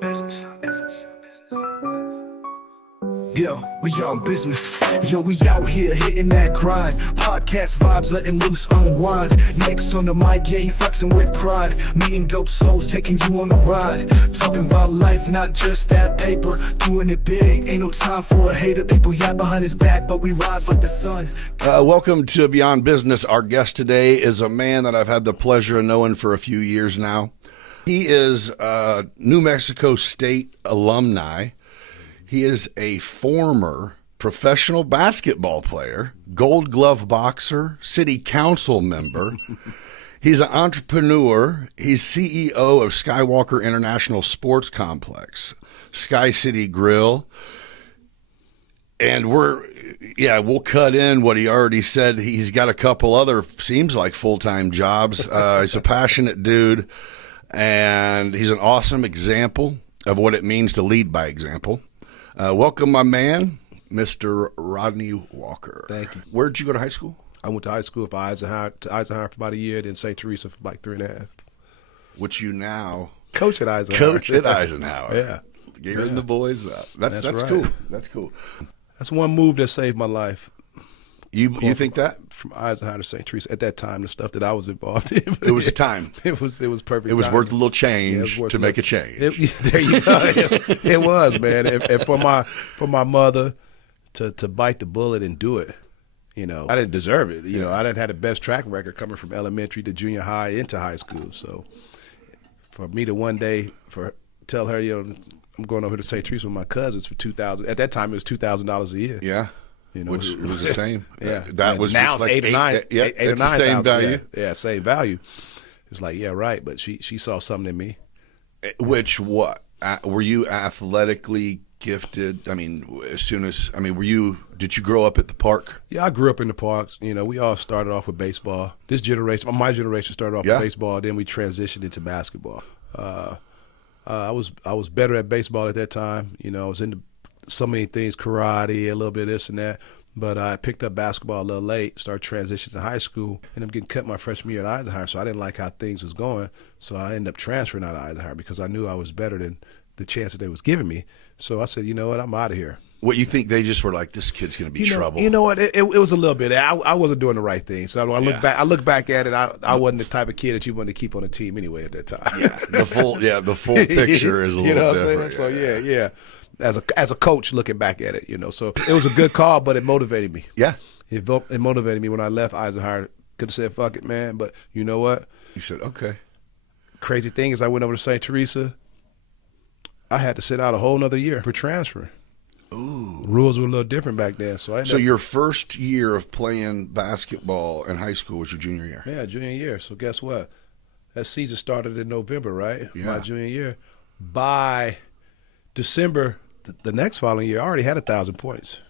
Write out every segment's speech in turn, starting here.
Yo, we on business. Yo, we out here hitting that grind. Podcast vibes, letting loose, unwind. Next on the mic, yeah, he flexing with pride. Meeting dope souls, taking you on a ride. Talking about life, not just that paper. Doing it big, ain't no time for a hater. People yap behind his back, but we rise like the sun. Welcome to Beyond Business. Our guest today is a man that I've had the pleasure of knowing for a few years now. He is a New Mexico State alumni. He is a former professional basketball player, Gold Glove boxer, city council member. He's an entrepreneur. He's CEO of Skywalker International Sports Complex, Sky City Grill. And we'll cut in what he already said. He's got a couple other, seems like full-time jobs. He's a passionate dude, and he's an awesome example of what it means to lead by example. Welcome, my man, Mr. Rodney Walker. Thank you. Where'd you go to high school? I went to high school for Eisenhower for about a year, then St. Teresa for like 3.5. Which you now Coach at Eisenhower. coach at Eisenhower. Yeah. Gearing the boys up. That's right. cool. That's cool. That's one move that saved my life. You think that? From Eisenhower to St. Teresa at that time, the stuff that I was involved in. It was a time. It was perfect. It was time. worth a little change to make a change. There you go. It was, man. And for my mother to bite the bullet and do it, I didn't deserve it. I didn't have the best track record coming from elementary to junior high into high school. So for me to one day tell her, I'm going over to St. Teresa with my cousins for $2,000. At that time, it was $2,000 a year. Yeah. Which it was the same. Yeah. That was now just it's like 8 or 9. Yeah, 8 or it's 9. the same value. Yeah, same value. It's like, yeah, right. But she saw something in me. Which what? Were you athletically gifted? I mean, did you grow up at the park? Yeah, I grew up in the parks. We all started off with baseball. My generation started off with baseball. Then we transitioned into basketball. I was better at baseball at that time. I was into so many things, karate, a little bit of this and that. But I picked up basketball a little late, started transitioning to high school, and I'm getting cut my freshman year at Eisenhower, so I didn't like how things was going. So I ended up transferring out of Eisenhower because I knew I was better than the chance that they was giving me. So I said, you know what, I'm out of here. What, you think they just were like, this kid's going to be trouble? You know what, it was a little bit. I wasn't doing the right thing. So I look back at it, I wasn't the type of kid that you wanted to keep on the team anyway at that time. Yeah, the full picture is a little different. So yeah. As a coach looking back at it, so it was a good call, but it motivated me. Yeah. It motivated me when I left Eisenhower. Could have said, fuck it, man, but you know what? You said, okay. Crazy thing is I went over to St. Teresa. I had to sit out a whole nother year for transfer. Ooh. Rules were a little different back then. So your first year of playing basketball in high school was your junior year? Yeah, junior year. So guess what? That season started in November, right? Yeah. My junior year. By December, the next following year, I already had 1,000 points.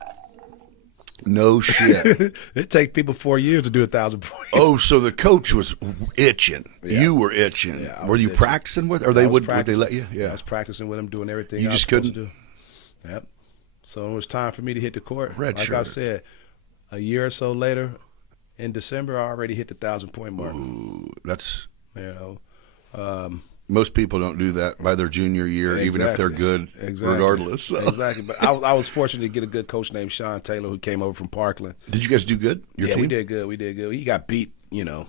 No shit. It takes people 4 years to do 1,000 points. Oh, so the coach was itching. Yeah. You were itching. Yeah, were you itching. Practicing with, or would they let you? Yeah, I was practicing with them, doing everything. You I was just supposed couldn't? to do. Yep. So it was time for me to hit the court. Redshirt. I said, a year or so later, in December, I already hit the 1,000-point mark. Ooh, that's. Most people don't do that by their junior year, even if they're good, regardless. So. Exactly. But I was fortunate to get a good coach named Sean Taylor who came over from Parkland. Did you guys do good? Your team? We did good. He got beat, Yeah.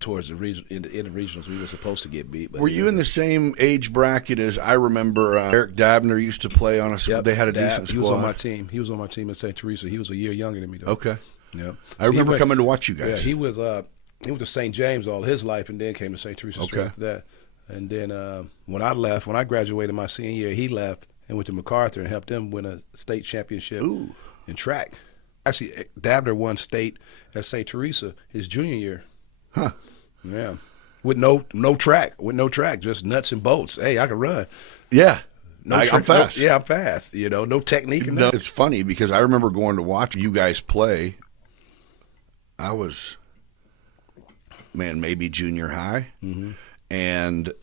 towards the region in the regionals. We were supposed to get beat. But were you in the same age bracket as I remember Eric Dabner used to play on a squad? Yep, they had a decent squad. He was on my team. He was on my team at St. Teresa. He was a year younger than me, though. Okay. Yeah. I remember coming to watch you guys. Yeah, he was to St. James all his life and then came to St. Teresa straight after that. And then when I graduated my senior year, he left and went to MacArthur and helped them win a state championship in track. Actually, Dabner won state at St. Teresa his junior year. Huh. Yeah. With no track, just nuts and bolts. Hey, I can run. Yeah. I'm fast. I'm fast. No technique. No, it's funny because I remember going to watch you guys play. I was, maybe junior high. Mm-hmm. And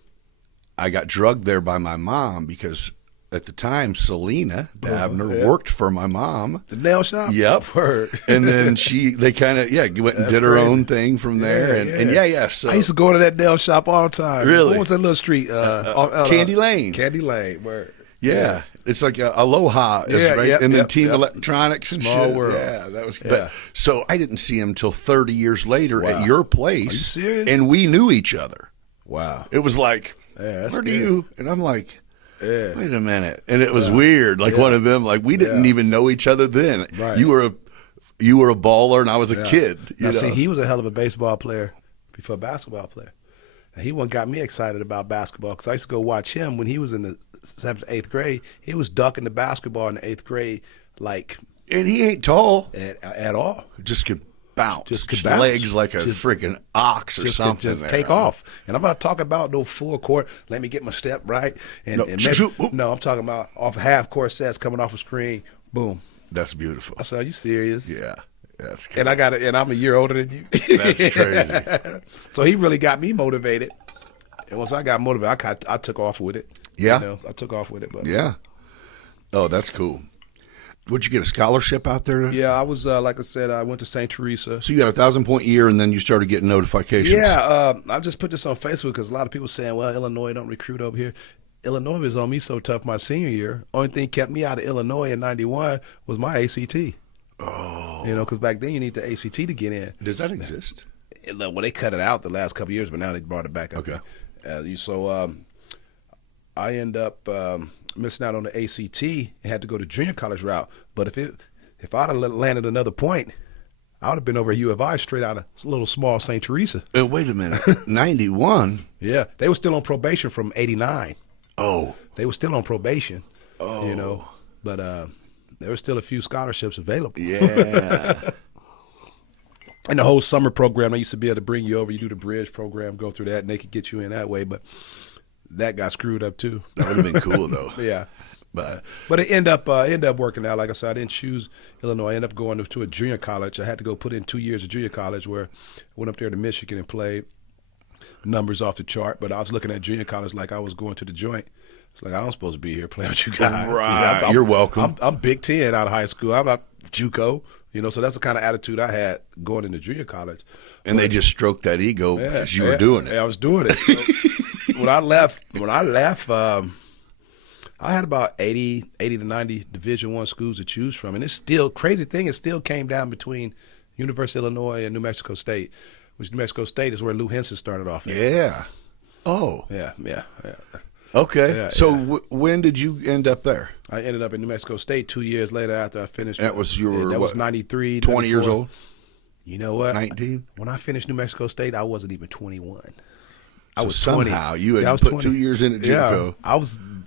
I got drugged there by my mom because at the time, Selena Dabner worked for my mom. The nail shop? Yep. Word. And then they kind of, went and did her own thing from there. So I used to go to that nail shop all the time. Really? What was that little street? Candy Lane. Candy Lane. Word. Yeah. It's like Aloha, right? And then Team Electronics and Small shit. world. Yeah, that was. But, so I didn't see him till 30 years later at your place. Are you serious? And we knew each other. Wow. It was like, that's where do good. you? And I'm like, Yeah. wait a minute. And it was weird. Like one of them, like we didn't even know each other then. Right. You were a baller and I was a kid. You know? See, he was a hell of a baseball player before a basketball player. And he got me excited about basketball because I used to go watch him when he was in the 7th, 8th grade. He was ducking the basketball in the 8th grade and he ain't tall at all. Just could bounce. Just could bounce. Legs like a freaking ox or something. Just take off. And I'm not talking about no full court. Let me get my step right. No, I'm talking about off half court sets coming off a screen. Boom. That's beautiful. I said, are you serious? Yeah. That's cool. And I'm a year older than you. That's crazy. So he really got me motivated. And once I got motivated, I took off with it. Yeah. I took off with it. But yeah. Oh, that's cool. Would you get a scholarship out there? Yeah, I was, like I said, I went to St. Teresa. So you got a 1,000-point year, and then you started getting notifications. Yeah, I just put this on Facebook because a lot of people saying, well, Illinois don't recruit over here. Illinois was on me so tough my senior year. Only thing kept me out of Illinois in 91 was my ACT. Oh. Because back then you need the ACT to get in. Does that exist? Well, they cut it out the last couple of years, but now they brought it back up. Okay. So I end up missing out on the ACT and had to go to junior college route. But if I'd have landed another point, I would have been over at U of I straight out of little small St. Teresa. Wait a minute. 91? Yeah. They were still on probation from 89. Oh. They were still on probation. Oh. But there were still a few scholarships available. Yeah. And the whole summer program, I used to be able to bring you over. You do the bridge program, go through that, and they could get you in that way. But that got screwed up too. That would have been cool though. Yeah. But it ended up working out. Like I said, I didn't choose Illinois. I ended up going to a junior college. I had to go put in 2 years of junior college where I went up there to Michigan and played. Numbers off the chart. But I was looking at junior college like I was going to the joint. It's like, I'm supposed to be here playing with you guys. Right. You're welcome. I'm Big Ten out of high school. I'm not JUCO. So that's the kind of attitude I had going into junior college. And they just stroked that ego because you were doing it. Yeah, I was doing it. So when I left, I had about 80 to 90 Division I schools to choose from. And it's still, crazy thing, it still came down between University of Illinois and New Mexico State, which New Mexico State is where Lou Henson started off at. Yeah. Oh. Yeah. Okay. Yeah, so when did you end up there? I ended up in New Mexico State 2 years later after I finished. That was that was 93. 20 years old? You know what? 19? When I finished New Mexico State, I wasn't even 21. I So was somehow 20. you had I was put 20. 2 years in at JUCO.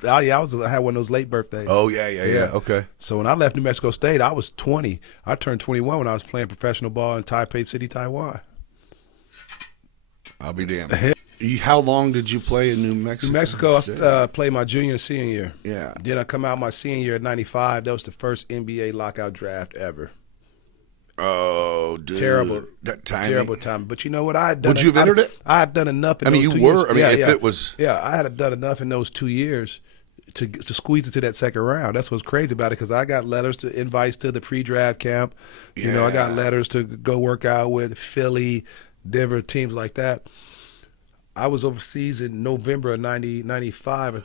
I had one of those late birthdays. Oh, yeah. Okay. So when I left New Mexico State, I was 20. I turned 21 when I was playing professional ball in Taipei City, Taiwan. I'll be damned. How long did you play in New Mexico? New Mexico, I played my junior and senior year. Yeah. Then I come out my senior year at 95. That was the first NBA lockout draft ever. Oh, dude. Terrible time. But you know what? I had done. Would you have entered it? I had done enough in those 2 years. You were? I mean, if it was. Yeah, I had done enough in those 2 years to squeeze it to that second round. That's what's crazy about it because I got invites to the pre-draft camp. Yeah. I got letters to go work out with Philly, Denver, teams like that. I was overseas in November of 95 or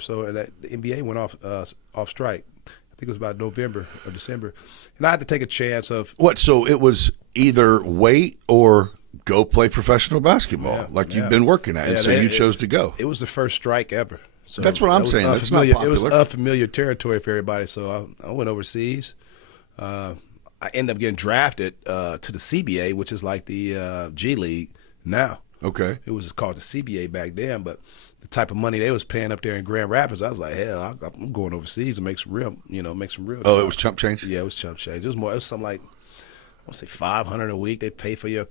so, and the NBA went off strike. I think it was about November or December. And I had to take a chance of – What, so it was either wait or go play professional basketball you've been working at, so you chose to go. It was the first strike ever. So that's what I'm saying. That's not popular. It was unfamiliar territory for everybody, so I went overseas. I ended up getting drafted to the CBA, which is like the G League now. Okay. It was just called the CBA back then, but the type of money they was paying up there in Grand Rapids, I was like, hell, I'm going overseas to make some real. Oh, it was chump change? Yeah, it was chump change. It was something like, I want to say $500 a week. They pay for your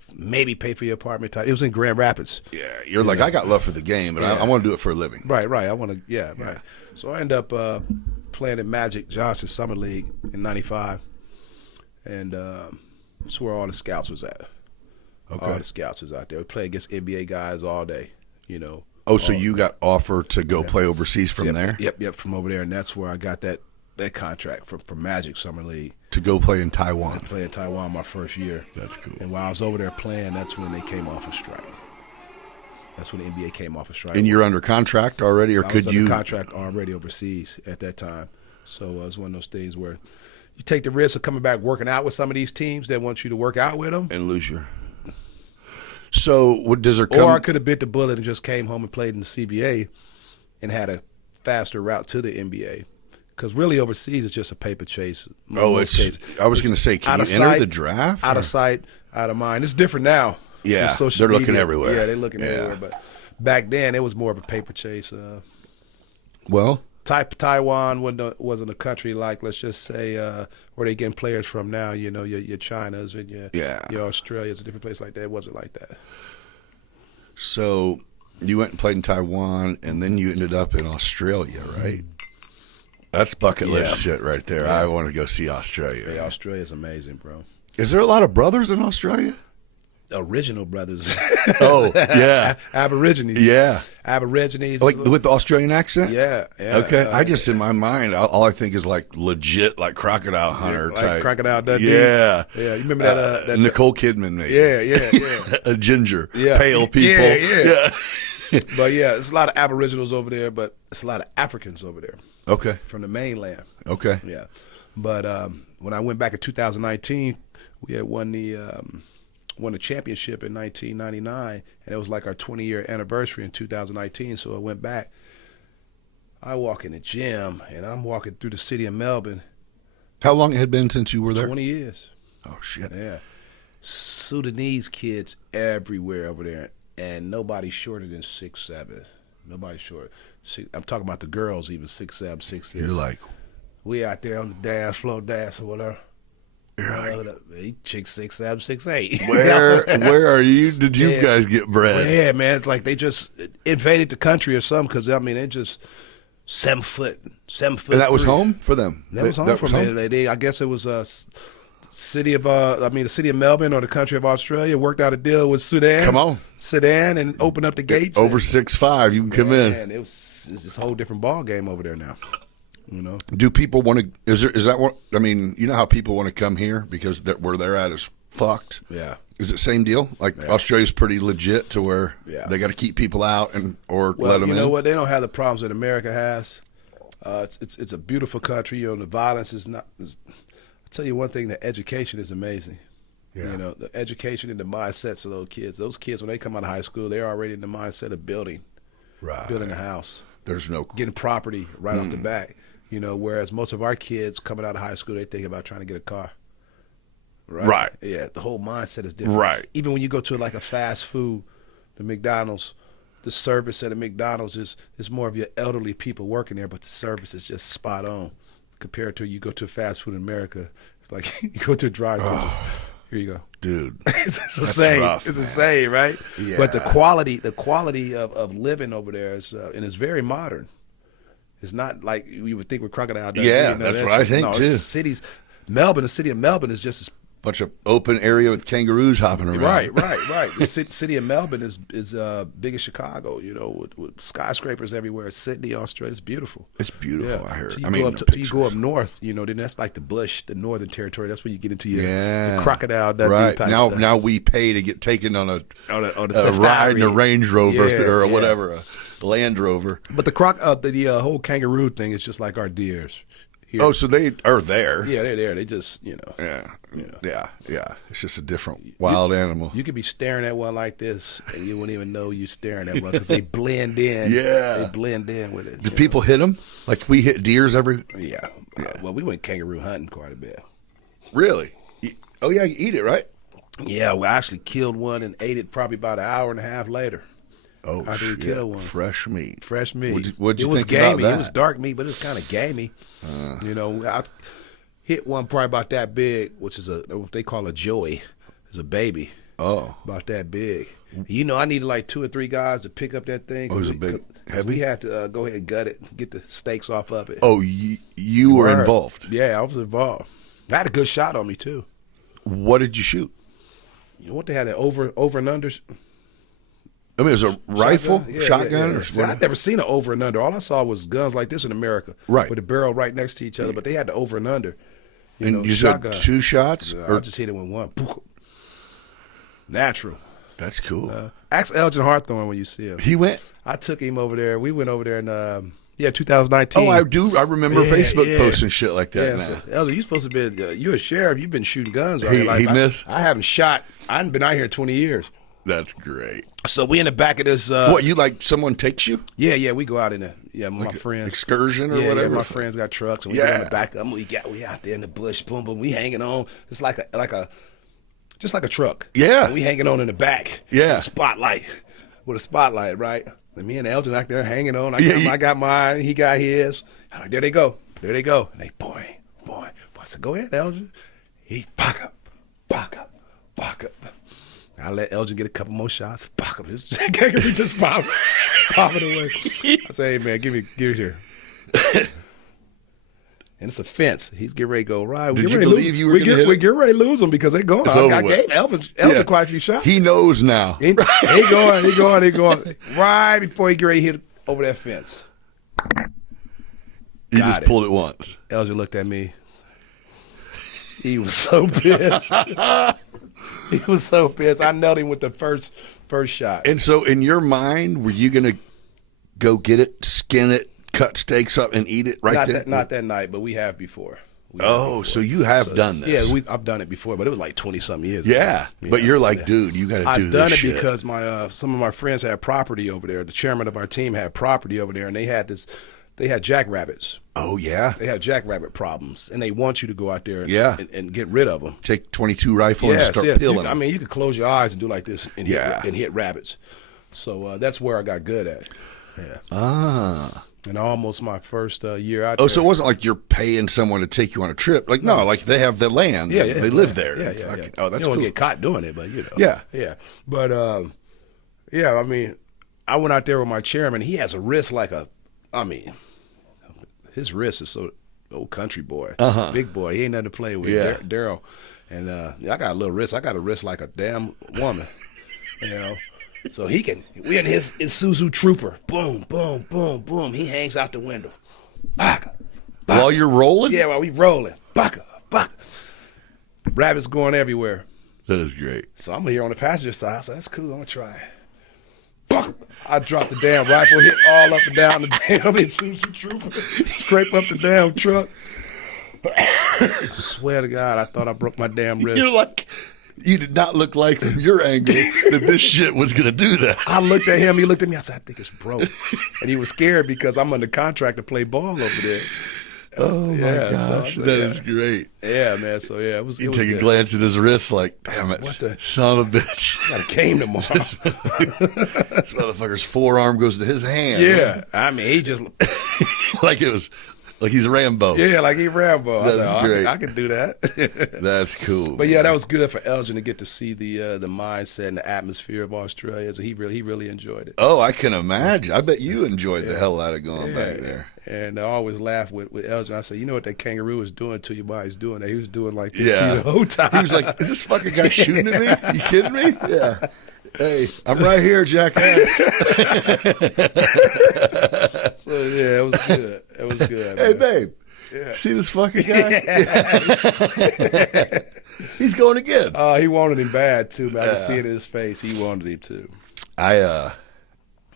apartment. It was in Grand Rapids. Yeah, you're like, I got love for the game, but I want to do it for a living. Right. I want to, right. So I ended up playing in Magic Johnson Summer League in 95, and that's where all the scouts was at. Okay. All the scouts was out there. We played against NBA guys all day, Oh, so you got offered to go play overseas from there? Yep, from over there, and that's where I got that contract for Magic Summer League. To go play in Taiwan. I played in Taiwan my first year. That's cool. And while I was over there playing, that's when they came off a strike. That's when the NBA came off a strike. And you're under contract already, or I could was you? under contract already overseas at that time. So it was one of those things where you take the risk of coming back working out with some of these teams that want you to work out with them. And lose your. So what does there come? Or I could have bit the bullet and just came home and played in the CBA and had a faster route to the NBA. Because really overseas it's just a paper chase. I was going to say, can you enter the draft? Out of sight, out of mind. It's different now. Yeah, they're looking everywhere. Yeah, they're looking everywhere. But back then, it was more of a paper chase. Well, Taiwan wasn't a country like, let's just say, where they getting players from now. You know, your Chinas and your Australias, a different place like that. It wasn't like that. So you went and played in Taiwan, and then you ended up in Australia, right? That's bucket list shit right there. Yeah. I want to go see Australia. Yeah, Australia's amazing, bro. Is there a lot of brothers in Australia? Original brothers. Oh, yeah. Aborigines. Yeah. Aborigines. Like with the Australian accent? Yeah. Okay. I just, in my mind, all I think is like legit, like crocodile hunter type. Like Crocodile Dundee. Yeah. Yeah. You remember that Nicole Kidman, maybe. Yeah. A ginger. Yeah. Pale people. Yeah. But yeah, it's a lot of Aboriginals over there, but it's a lot of Africans over there. Okay. From the mainland. Okay. Yeah. But when I went back in 2019, we had won the championship in 1999, and it was like our 20-year anniversary in 2019. So I went back. I walk in the gym, and I'm walking through the city of Melbourne. How long it had been since you were there? 20 years. Oh, shit. Yeah. Sudanese kids everywhere over there, and nobody shorter than 6'7". Nobody short. I'm talking about the girls, even 6'7", 6'6". You're like, we out there on the dance floor, dancing with her. Hey, chick 6'7", 6'8". Where are you? Did you guys get bred? Yeah, man. It's like they just invaded the country or something. Because I mean, they just 7 foot. And that was home for them. That was home for them. I guess it was the city of Melbourne or the country of Australia worked out a deal with Sudan. Come on, Sudan, and opened up the gates. Over 6'5", you can come in. And it's this whole different ball game over there now. You know, do people want to? Is that what I mean? You know how people want to come here because where they're at is fucked. Yeah. Is it same deal? Like Australia's pretty legit to where they got to keep people out or let them in. You know what? They don't have the problems that America has. It's a beautiful country. You know, the violence is not. I'll tell you one thing: the education is amazing. Yeah. You know, the education and the mindsets of those kids. Those kids, when they come out of high school, they're already in the mindset of building a house. There's no getting property right off the bat. You know, whereas most of our kids coming out of high school, they think about trying to get a car. Right. Yeah, the whole mindset is different. Right. Even when you go to like a fast food, the McDonald's, the service at a McDonald's is more of your elderly people working there, but the service is just spot on compared to you go to fast food in America. It's like you go to a drive-thru. Oh, here you go, dude. It's the same. Rough, it's the same, right? Yeah. But the quality of living over there is and it's very modern. It's not like you would think with Crocodile Dundee. Yeah, you know, that's what I think too. The city of Melbourne is just as bunch of open area with kangaroos hopping around. Right. The city of Melbourne is big as Chicago, you know, with skyscrapers everywhere. Sydney, Australia, it's beautiful. It's beautiful, I heard. So you go up north, you know, then that's like the bush, the northern territory. That's when you get into your Crocodile Dundee type stuff. Now we pay to get taken on a safari. ride in a Range Rover or whatever, a Land Rover. But the whole kangaroo thing is just like our deers. Here. Oh, so they are there. Yeah, they're there. They just, you know. Yeah. It's just a different wild animal. You could be staring at one like this, and you wouldn't even know you're staring at one because they blend in. Yeah. They blend in with it. Do people hit them? Like we hit deers every... Yeah. Well, we went kangaroo hunting quite a bit. Really? Oh, yeah, you eat it, right? Yeah, we actually killed one and ate it probably about an hour and a half later. Oh, after we killed one. Fresh meat. Fresh meat. What'd you think gamey. about that? It was dark meat, but it was kind of gamey. You know, I hit one probably about that big, which is what they call a joey. It's a baby. Oh. About that big. You know, I needed like 2 or 3 guys to pick up that thing. Oh, it was a big, heavy? We had to go ahead and gut it, get the steaks off of it. Oh, you were involved? Yeah, I was involved. I had a good shot on me, too. What did you shoot? You know what they had, over and unders? I mean, it was a rifle, shotgun? Or See, I'd never seen an over and under. All I saw was guns like this in America, right, with the barrel right next to each other. But they had the over and under. You shot 2 shots? I just hit it with one. Natural. That's cool. Ask Elgin Hawthorne when you see him. He went? I took him over there. We went over there in 2019. Oh, I do. I remember Facebook posts and shit like that. Yeah, so, Elgin, you supposed to be you're a sheriff. You've been shooting guns. He missed? I haven't shot. I haven't been out here in 20 years. That's great. So we in the back of this. What, you like someone takes you? Yeah, we go out in there. Yeah, my like friends. Excursion or whatever? Yeah, my friends got trucks. And we go in the back of them. We out there in the bush. Boom, boom. We hanging on. It's just like a truck. Yeah. And we hanging on in the back. Yeah. With a spotlight, right? And me and Elgin out there hanging on. I got mine. He got his. I'm like, there they go. And they boing. I said, go ahead, Elgin. He back up. I let Elgin get a couple more shots. Back up. This kangaroo just popping away. I say, hey man, give it here. And it's a fence. He's getting ready to go right. Did you believe you were going to hit him? We're getting ready to lose him because they're going. I gave Elgin quite a few shots. He knows now. He going. Right before he get ready to hit over that fence. You just pulled it once. Elgin looked at me. He was so pissed. He was so pissed. I nailed him with the first shot. And so in your mind, were you going to go get it, skin it, cut steaks up, and eat it there? Not that night, but we have before. So you have done this. Yeah, I've done it before, but it was like 20-something years ago. But you're like, dude, you got to do this I've done it shit. because some of my friends had property over there. The chairman of our team had property over there, and they had jackrabbits. Oh, yeah? They have jackrabbit problems, and they want you to go out there and get rid of them. Take 22 rifle and start peeling them. I mean, you could close your eyes and do like this and hit rabbits. So that's where I got good at. Yeah. And almost my first year out there. Oh, so it wasn't like you're paying someone to take you on a trip. Like, no, like they have the land. They live there. Yeah. Oh, that's cool. You don't get caught doing it, but you know. Yeah. But, I mean, I went out there with my chairman. He has a wrist his wrist is so old country boy, big boy. He ain't nothing to play with. Daryl, and I got a little wrist. I got a wrist like a damn woman, you know. So we in his Isuzu Trooper. Boom, boom, boom, boom. He hangs out the window. Baka. While you're rolling? Yeah, while we rolling. Baka. Rabbits going everywhere. That is great. So I'm here on the passenger side. So that's cool. I'm gonna try. I dropped the damn rifle, hit all up and down the damn Isuzu Trooper, scrape up the damn truck. Swear to God, I thought I broke my damn wrist. You're like, you did not look like from your angle that this shit was going to do that. I looked at him, he looked at me, I said, I think it's broke. And he was scared because I'm under contract to play ball over there. Oh my gosh, that is great. Yeah, man. So it was. You take a glance at his wrist, like, damn it, son of a bitch. I came tomorrow. This motherfucker's forearm goes to his hand. Yeah, I mean, he just like he's Rambo. Yeah, like he's Rambo. That's great. I can do that. That's cool. But yeah, that was good for Elgin to get to see the mindset and the atmosphere of Australia. So he really enjoyed it. Oh, I can imagine. I bet you enjoyed the hell out of going back there. And I always laugh with Elgin. I say, you know what that kangaroo is doing to you while he's doing that? He was doing like this the whole time. He was like, is this fucking guy shooting at me? You kidding me? Yeah. Hey, I'm right here, jackass. So yeah, it was good. It was good. Hey, babe. Yeah. See this fucking guy? He's going again. He wanted him bad too, but I could see it in his face. He wanted him too. I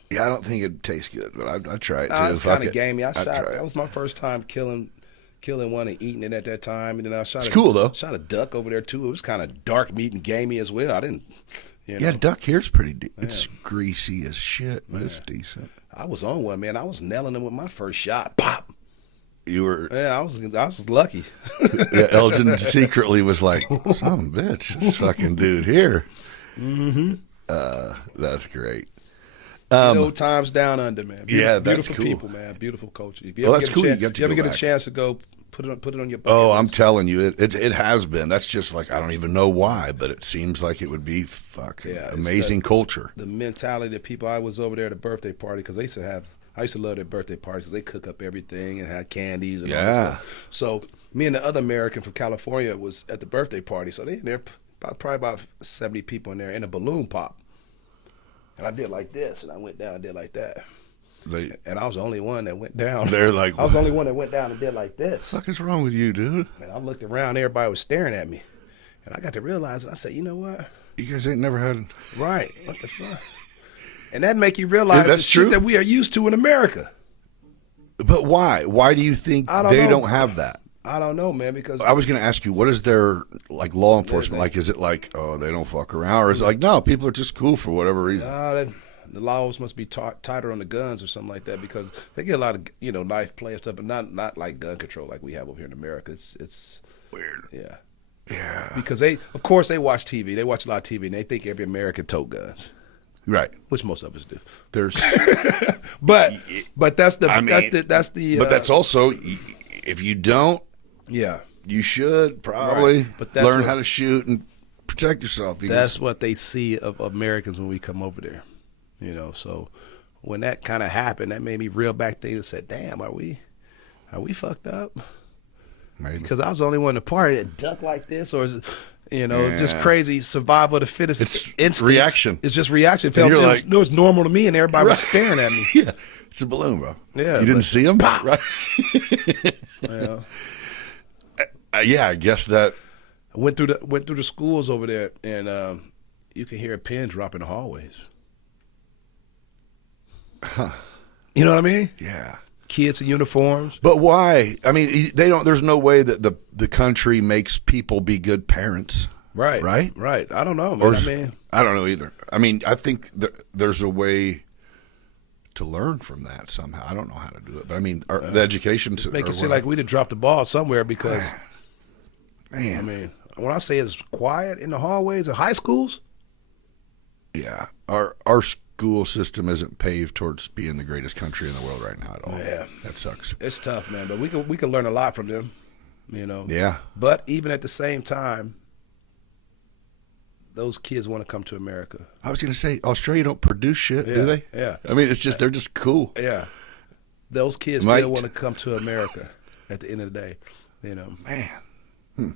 don't think it'd taste good, but I'd try it too. It's kind of gamey. That was my first time killing one and eating it at that time, and then I shot. It's cool though. Shot a duck over there too. It was kind of dark meat and gamey as well. I didn't. Yeah, duck here's pretty. It's greasy as shit, but it's decent. I was on one, man. I was nailing them with my first shot. Pop. You were. Yeah, I was lucky. Yeah, Elgin secretly was like, "Son of a bitch, this fucking dude here." Mm-hmm. That's great. Old times down under, man. That's beautiful cool. People, man. Beautiful culture. If That's cool. You ever get a chance to go put it on your bucket list? I'm telling you, it has been. That's just like, I don't even know why, but it seems like it would be amazing culture. The mentality of people. I was over there at a birthday party because I used to love their birthday parties because they cook up everything and had candies and all that stuff. So me and the other American from California was at the birthday party. So there probably about 70 people in there and a balloon pop. And I did like this, and I went down and did like that. They, And I was the only one that went down. they're like, I was the only one that went down and did like this. what the fuck is wrong with you, dude? And I looked around, everybody was staring at me. And I got to realize, I said, you know what? You guys ain't never had. Right. What the fuck? And that make you realize that's the true. shit that we are used to in America. But why? Why do you think I don't they know. don't have that? I don't know, man, because I was going to ask you, what is their like law enforcement like? Is it like, oh, they don't fuck around, or is it like, no, people are just cool for whatever reason? the laws must be tighter on the guns or something like that, because they get a lot of knife play and stuff, but not like gun control like we have over here in America. It's Weird. yeah. Yeah. Because they watch TV. They watch a lot of TV, and they think every American tote guns, Right. which most of us do. There's. But that's the I mean, that's the but that's also, if you don't, yeah. you should probably Right. But that's learn what- how to shoot and protect yourself. Because That's what they see of Americans when we come over there, So when that kind of happened, that made me reel back things and said, "Damn, are we fucked up?" maybe. Because I was the only one in the party that ducked like this, or is it, just Yeah. crazy survival of the fittest. It's instincts. reaction. It's just reaction. And you're It was normal to me, and everybody was Right. staring at me. Yeah, it's a balloon, bro. Yeah, you didn't but- see him, right? Yeah. Yeah, I guess that. I went through the schools over there, and you can hear a pin drop in the hallways. Huh. You know what I mean? Yeah. Kids in uniforms. But why? I mean, they don't. There's no way that the country makes people be good parents. Right. Right? Right. I don't know, man. Or I mean, I don't know either. I mean, I think there's a way to learn from that somehow. I don't know how to do it, but I mean, the education make it seem like we'd have dropped the ball somewhere, because man. I mean, when I say it's quiet in the hallways of high schools, Yeah, our school system isn't paved towards being the greatest country in the world right now at all. Yeah. That sucks. it's tough, man. But we can learn a lot from them, Yeah, But even at the same time, those kids want to come to America. I was gonna say Australia don't produce shit, do Yeah, they? yeah. I mean, it's just they're just cool. Yeah, those kids Might. still want to come to America. At the end of the day, Man,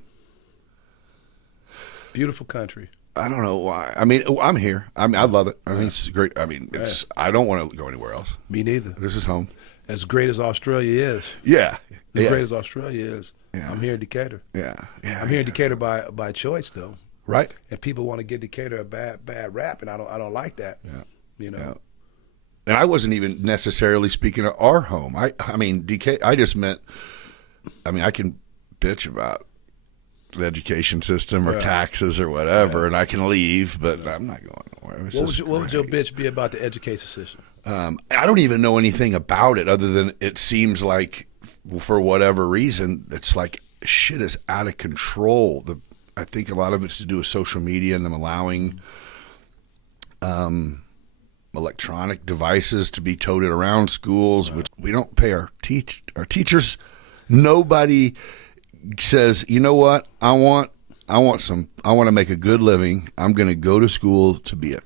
beautiful country. I don't know why. I mean, I'm here. I mean, I love it. I mean, it's great. I mean, it's. I don't want to go anywhere else. Me neither. This is home. As great as Australia is, Yeah, as yeah. great as Australia is, Yeah. I'm here in Decatur. Yeah, yeah. I'm here in Decatur by choice, though. Right. And people want to give Decatur a bad rap, and I don't like that. Yeah. Yeah. And I wasn't even necessarily speaking of our home. I mean, I just meant. I mean, I can bitch about the education system or Yeah. taxes or whatever, and I can leave, but I'm not going nowhere. It's just What would your great. bitch be about the education system? I don't even know anything about it other than it seems like, for whatever reason, it's like shit is out of control. I think a lot of it's to do with social media and them allowing electronic devices to be toted around schools, which we don't pay our teachers. Nobody says, you know what, I want to make a good living. I'm going to go to school to be a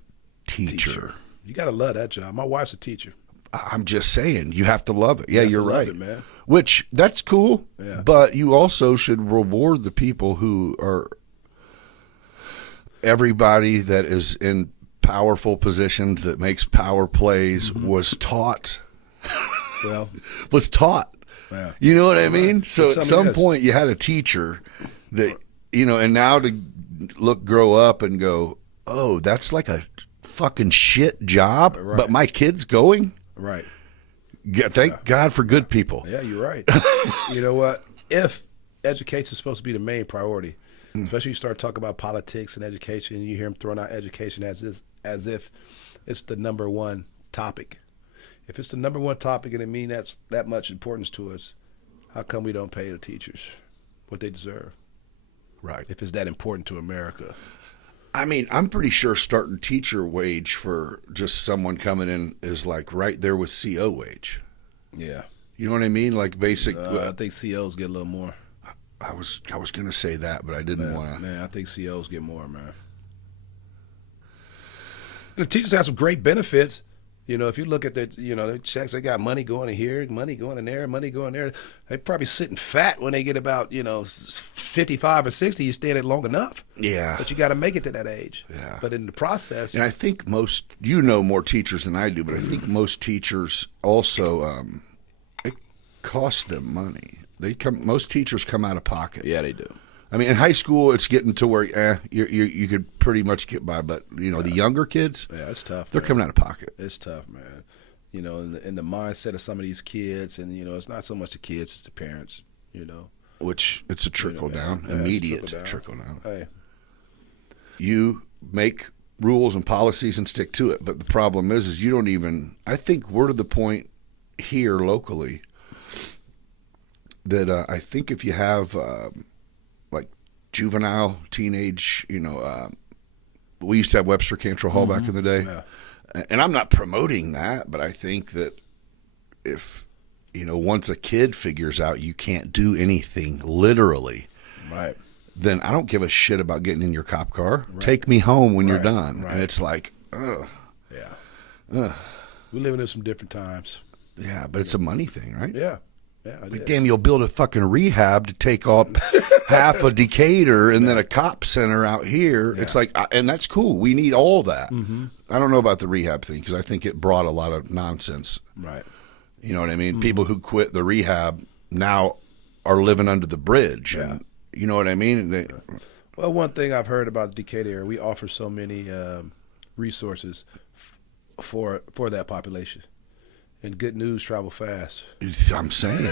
teacher. You gotta love that job. My wife's a teacher. I'm just saying, you have to love it. Yeah, have to you're love right. it, man. Which, that's cool, Yeah. but you also should reward the people who are everybody that is in powerful positions that makes power plays Mm-hmm. was taught. Well, yeah. You know what I mean? So Some at some yes. point you had a teacher that, and now to grow up and go, oh, that's like a fucking shit job, Right. but my kid's going? Right. Yeah, thank God for good people. Yeah, you're right. You know what? If education is supposed to be the main priority, especially you start talking about politics and education, and you hear them throwing out education as if it's the number one topic. If it's the number one topic and it means that's that much importance to us, how come we don't pay the teachers what they deserve? Right. If it's that important to America. I mean, I'm pretty sure starting teacher wage for just someone coming in is like right there with CO wage. Yeah. You know what I mean? Like basic. I think COs get a little more. I was going to say that, but I didn't want to. Man, I think COs get more, man. The teachers have some great benefits, You know, if you look at their, their checks, they got money going in here, money going in there, money going there. They probably sitting fat when they get about, 55 or 60. You stay there long enough. Yeah. But you got to make it to that age. Yeah. But in the process. And I think most, more teachers than I do, but I think most teachers also, it costs them money. Most teachers come out of pocket. Yeah, they do. I mean, in high school, it's getting to where you could pretty much get by, but the younger kids, yeah, it's tough. They're coming out of pocket. It's tough, man. In the mindset of some of these kids, and it's not so much the kids, it's the parents. Which it's a trickle down, immediate trickle down. Hey, you make rules and policies and stick to it, but the problem is you don't even. I think we're to the point here locally that I think if you have. Like juvenile, teenage, we used to have Webster Cantrell Hall back in the day. Yeah. And I'm not promoting that, but I think that if, once a kid figures out you can't do anything literally, right, then I don't give a shit about getting in your cop car. Right. Take me home when you're done. Right. And it's like, ugh. Yeah. We're living in some different times. Yeah, but it's a money thing, right? Yeah. Yeah, like, damn, you'll build a fucking rehab to take up half a Decatur and then a cop center out here. Yeah. It's like, and that's cool. We need all that. Mm-hmm. I don't know about the rehab thing because I think it brought a lot of nonsense. Right. You know what I mean? Mm-hmm. People who quit the rehab now are living under the bridge. Yeah. And you know what I mean? Well, one thing I've heard about the Decatur area, we offer so many resources for that population. And good news travel fast. I'm saying.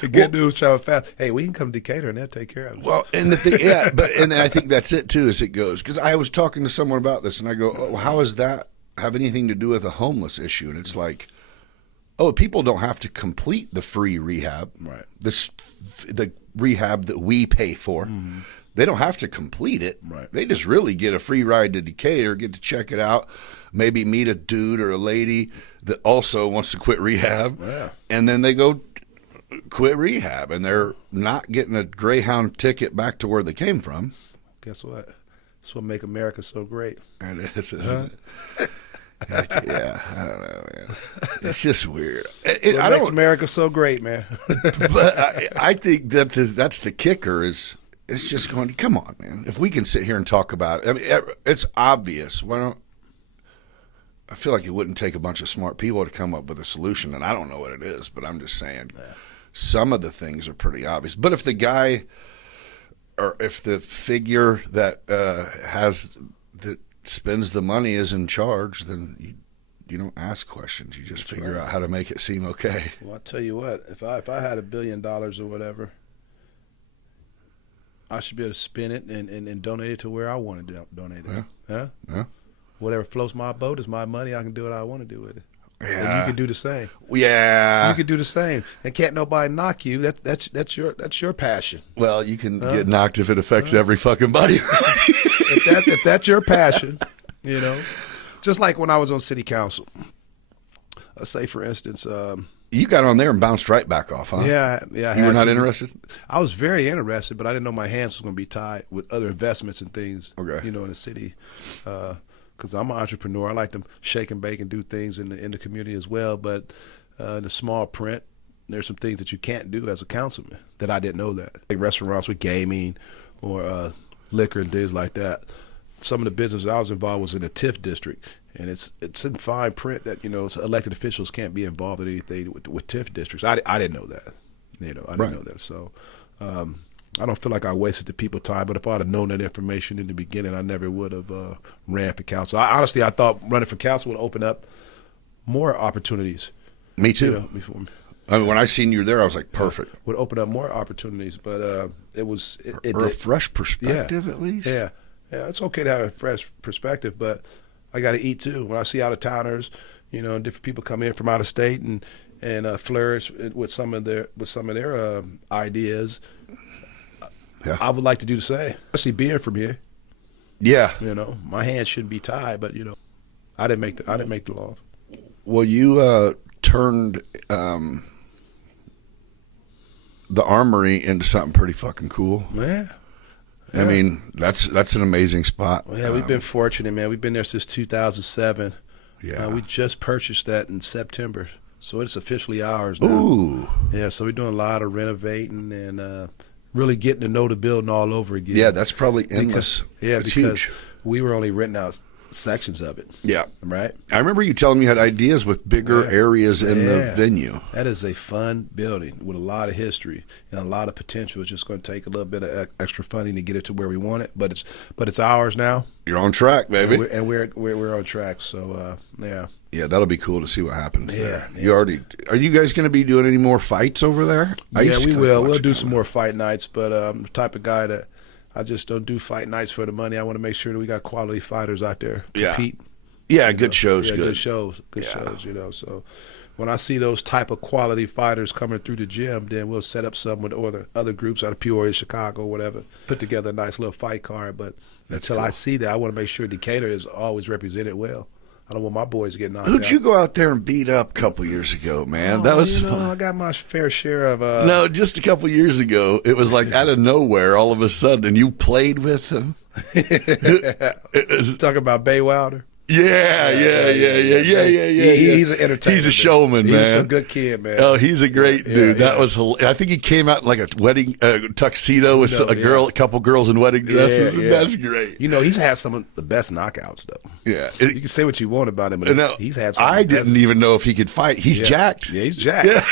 Good news travel fast. Hey, we can come to Decatur and they'll take care of us. Well, and the thing, yeah, and I think that's it too, as it goes. Because I was talking to someone about this, and I go, "Oh, how does that have anything to do with a homeless issue?" And it's like, oh, people don't have to complete the free rehab. Right. The rehab that we pay for. Mm-hmm. They don't have to complete it. Right. They just really get a free ride to Decatur, get to check it out, maybe meet a dude or a lady that also wants to quit rehab. Yeah. And then they go quit rehab, and they're not getting a Greyhound ticket back to where they came from. Guess what? That's what make America so great. And it is, isn't it? Yeah, I don't know, man. It's just weird. What makes America so great, man? But I think that that's the kicker is it's just going, come on, man. If we can sit here and talk about it, I mean, it's obvious. I feel like it wouldn't take a bunch of smart people to come up with a solution, and I don't know what it is, but I'm just saying some of the things are pretty obvious. But if the guy or if the figure that that spends the money is in charge, then you don't ask questions. You just figure out how to make it seem okay. Well, I'll tell you what. If I had $1 billion or whatever, I should be able to spend it and donate it to where I want to donate it. Yeah. Whatever floats my boat is my money. I can do what I want to do with it. Yeah. And you can do the same. Yeah. You can do the same. And can't nobody knock you. That's your passion. Well, you can get knocked if it affects every fucking body. if that's your passion, Just like when I was on city council. Let's say, for instance, you got on there and bounced right back off, huh? Yeah. You were not interested? I was very interested, but I didn't know my hands was going to be tied with other investments and things, okay. In the city. Because I'm an entrepreneur. I like to shake and bake and do things in the community as well. But in the small print, there's some things that you can't do as a councilman that I didn't know that. Like restaurants with gaming or liquor and things like that. Some of the business I was involved was in the TIF district. And it's in fine print that, elected officials can't be involved in anything with TIF districts. I didn't know that. I didn't know that. So I don't feel like I wasted the people's time, but if I'd have known that information in the beginning, I never would have ran for council. Honestly, I thought running for council would open up more opportunities. Me too. Before me. I mean, when I seen you there, I was like, perfect. Would open up more opportunities, but it was... Or a fresh perspective, at least. Yeah, it's okay to have a fresh perspective, but I got to eat too. When I see out-of-towners, different people come in from out of state and flourish with some of their ideas... Yeah. I would like to do the same, especially being from here. Yeah, my hands shouldn't be tied, but I didn't make the law. Well, you turned the Armory into something pretty fucking cool. Yeah. I mean, that's an amazing spot. Well, yeah, we've been fortunate, man. We've been there since 2007. Yeah. We just purchased that in September, so it's officially ours now. Ooh. Yeah, so we're doing a lot of renovating and really getting to know the building all over again. Yeah, that's probably endless. It's because huge. we were only renting out sections of it. Yeah. Right? I remember you telling me you had ideas with bigger areas in the venue. That is a fun building with a lot of history and a lot of potential. It's just going to take a little bit of extra funding to get it to where we want it, but it's ours now. You're on track, baby. And we're on track. So yeah. Yeah, that'll be cool to see what happens there. Yeah, Are you guys going to be doing any more fights over there? Yeah, we will. We'll do some more fight nights, but I'm the type of guy that I just don't do fight nights for the money. I want to make sure that we got quality fighters out there compete. Yeah, good shows. Yeah, good shows. Good shows, So when I see those type of quality fighters coming through the gym, then we'll set up some with other groups out of Peoria, Chicago, whatever. Put together a nice little fight card. But until I see that, I want to make sure Decatur is always represented well. I don't want my boys getting knocked out. Who'd you go out there and beat up a couple years ago, man? That was fun. I got my fair share of. No, just a couple years ago, it was like out of nowhere, all of a sudden, and you played with him. Talking about Bay Wilder. Yeah. He's an entertainer. He's a showman, man. He's a good kid, man. Oh, he's a great dude. That was hilarious. I think he came out in like a wedding tuxedo with a couple girls in wedding dresses. And that's great. He's had some of the best knockouts, though. Yeah. You can say what you want about him, but he's had some. I didn't even know if he could fight. He's jacked. Yeah, he's jacked.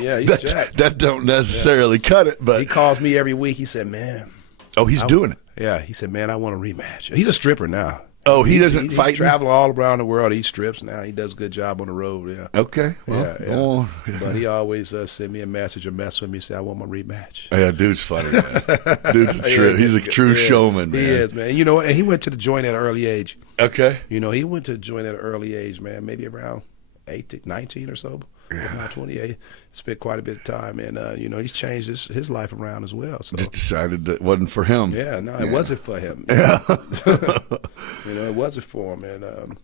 Yeah, he's jacked. That don't necessarily cut it, but he calls me every week. He said, "Man." Oh, he's doing it. Yeah, he said, "Man, I want a rematch." He's a stripper now. Oh, he doesn't fight. He's traveling all around the world. He strips now. He does a good job on the road. Yeah. Okay. Well, But he always send me a message or mess with me. Say, "I want my rematch." Yeah, dude's funny, man. He's a true showman, man. He is, man. And he went to the joint at an early age. Okay. He went to the joint at an early age, man. Maybe around 18, 19 or so. Yeah. 28. Spent quite a bit of time, and he's changed his life around as well. So just decided that it wasn't for him. Yeah, no, it wasn't for him. Yeah. It wasn't for him, and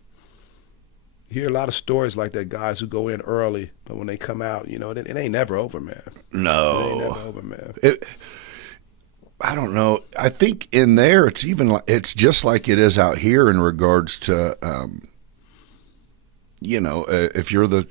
you hear a lot of stories like that. Guys who go in early, but when they come out, it ain't never over, man. No, it ain't never over, man. I don't know. I think in there, it's just like it is out here in regards to, if you're the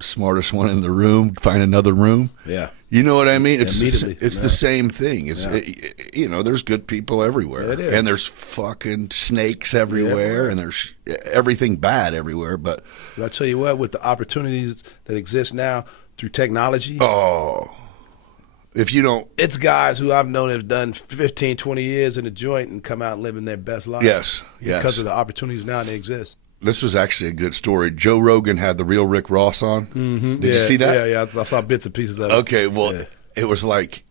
smartest one in the room, find another room. Yeah. You know what I mean? It's Immediately. the same thing. There's good people everywhere. It is. And there's fucking snakes everywhere, and there's everything bad everywhere. But I tell you what, with the opportunities that exist now through technology. Oh. If you don't. It's guys who I've known have done 15, 20 years in the joint and come out living their best life. Yes. Because of the opportunities now that exist. This was actually a good story. Joe Rogan had the real Rick Ross on. Mm-hmm. Did you see that? Yeah. I saw bits and pieces of it. Okay, well, It was like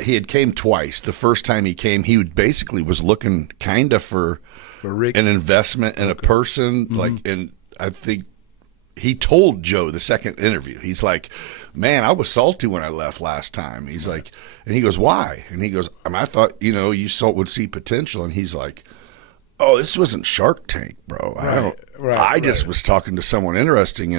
he had came twice. The first time he came, he basically was looking kind of for Rick? An investment in a person. And I think he told Joe the second interview. He's like, "Man, I was salty when I left last time." He's like, and he goes, "Why?" And he goes, "I thought you would see potential." And he's like, "Oh, this wasn't Shark Tank, bro. I just was talking to someone interesting."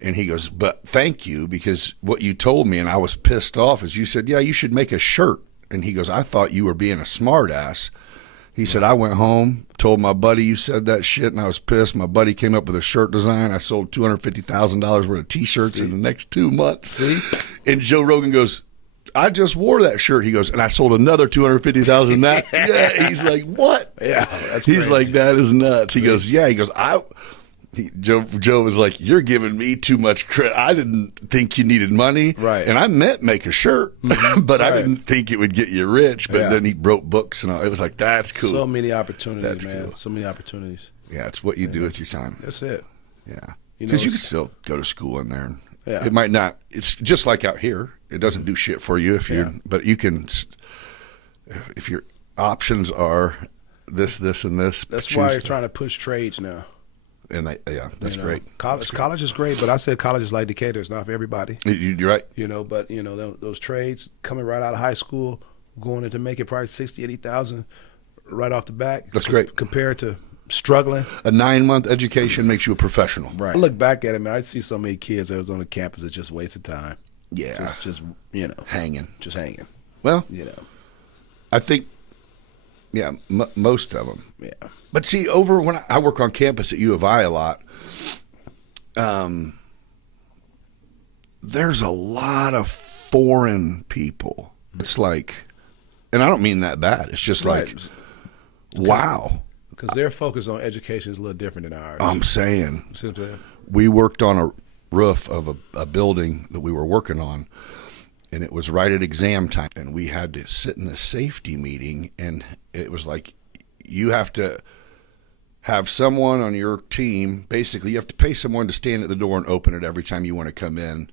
And he goes, "But thank you, because what you told me," and I was pissed off, is you said, "Yeah, you should make a shirt." And he goes, "I thought you were being a smart ass." He said, "I went home, told my buddy you said that shit, and I was pissed. My buddy came up with a shirt design. I sold $250,000 worth of T-shirts in the next 2 months." See? And Joe Rogan goes, "I just wore that shirt." He goes, "And I sold another $250,000 that." Yeah, he's like, "What?" Yeah, that's he's crazy. Like, "That is nuts." He goes, "Yeah." He goes, Joe was like, "You're giving me too much credit. I didn't think you needed money, right? And I meant make a shirt, but I didn't think it would get you rich." But then he wrote books and all. It was like, that's cool. So many opportunities, that's man. Cool. So many opportunities. Yeah, it's what you do with your time. That's it. Yeah, because you can still go to school in there. Yeah. It might not. It's just like out here. It doesn't do shit for you if you're. But you can, if your options are this, and this. That's why you're trying to push trades now. And that's great. College is great, but I said college is like Decatur. It's not for everybody. You're right. But those trades coming right out of high school, going into making probably 60, 80,000 right off the bat. That's great. Compared to struggling. A 9-month education makes you a professional. Right. I look back at it, man. I see so many kids that was on the campus that just wasted time. Yeah. Just hanging. Just hanging. Well, I think Yeah, most of them. Yeah. But see, over when I work on campus at U of I a lot, there's a lot of foreign people. It's like, and I don't mean that bad. It's just like, wow. Because their focus on education is a little different than ours. I'm saying. See what I'm saying? We worked on a roof of a building that we were working on, and it was right at exam time, and we had to sit in a safety meeting, and it was like, you have to have someone on your team. Basically, you have to pay someone to stand at the door and open it every time you want to come in,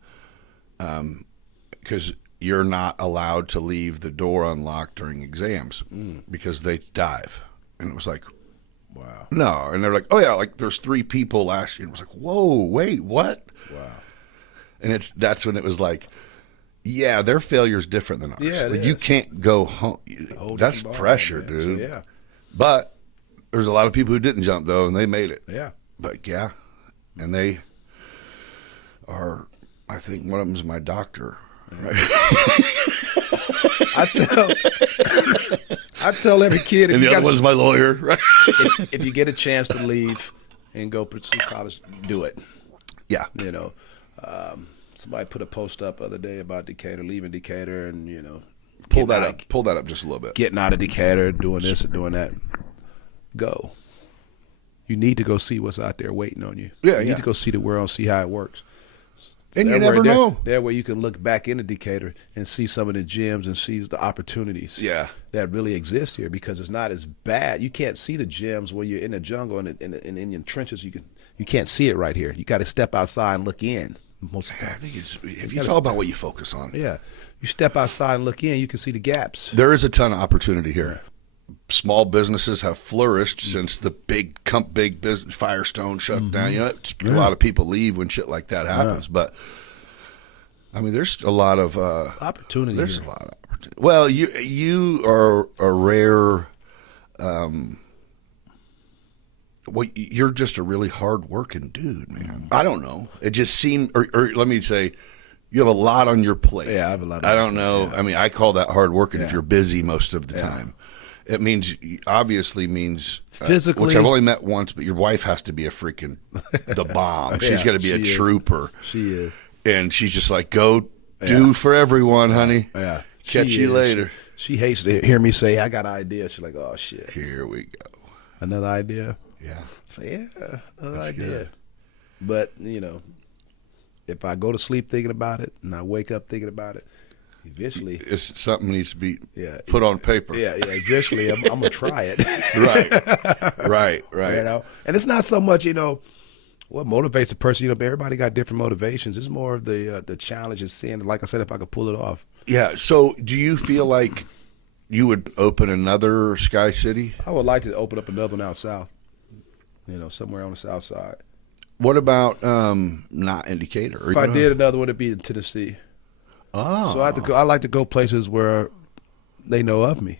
because you're not allowed to leave the door unlocked during exams because they dive. And it was like, wow. No. And they're like, oh, yeah, like there's 3 people last year. And it was like, whoa, wait, what? Wow. And that's when it was like, yeah, their failure is different than ours. Yeah, like, you can't go home. That's pressure, dude. So, yeah. But there's a lot of people who didn't jump, though, and they made it. Yeah. But, yeah, and they are, I think one of them is my doctor. Right. I tell every kid, and the other one's my lawyer. Right? if you get a chance to leave and go pursue college, do it. Yeah. You know, somebody put a post up the other day about Decatur, leaving Decatur, and pull that up just a little bit. Getting out of Decatur, doing this and doing that. Go. You need to go see what's out there waiting on you. Yeah, you need to go see the world, see how it works. And you never know. That way you can look back into Decatur and see some of the gems and see the opportunities that really exist here, because it's not as bad. You can't see the gems when you're in the jungle and in your trenches. You can't see it right here. You got to step outside and look in most of the time. I think it's all about what you focus on. Yeah. You step outside and look in, you can see the gaps. There is a ton of opportunity here. Small businesses have flourished since the big business Firestone shut down. A lot of people leave when shit like that happens. But I mean, there's a lot of opportunity. There's a lot of opportunity. Well, you are a rare. You're just a really hard-working dude, man. I don't know. It just seemed, or let me say, you have a lot on your plate. Yeah, I have a lot. I don't know. Yeah. I mean, I call that hard working if you're busy most of the time. It obviously means physically, which I've only met once, but your wife has to be a freaking the bomb. She's got to be a trooper. She is, and she's just like, go do for everyone, honey. Yeah, catch you later. She hates to hear me say I got an idea. She's like, oh shit, here we go, another idea. Yeah, another idea. Good. But if I go to sleep thinking about it and I wake up thinking about it, eventually it's something needs to be put on paper. Yeah. Eventually, I'm gonna try it. Right. And it's not so much what motivates a person. Everybody got different motivations. It's more of the challenge is seeing, like I said, if I could pull it off. Yeah. So, do you feel like you would open another Sky City? I would like to open up another one out south. Somewhere on the south side. What about not in Decatur? If I did another one, it'd be in Tennessee. Oh, so I like to go places where they know of me.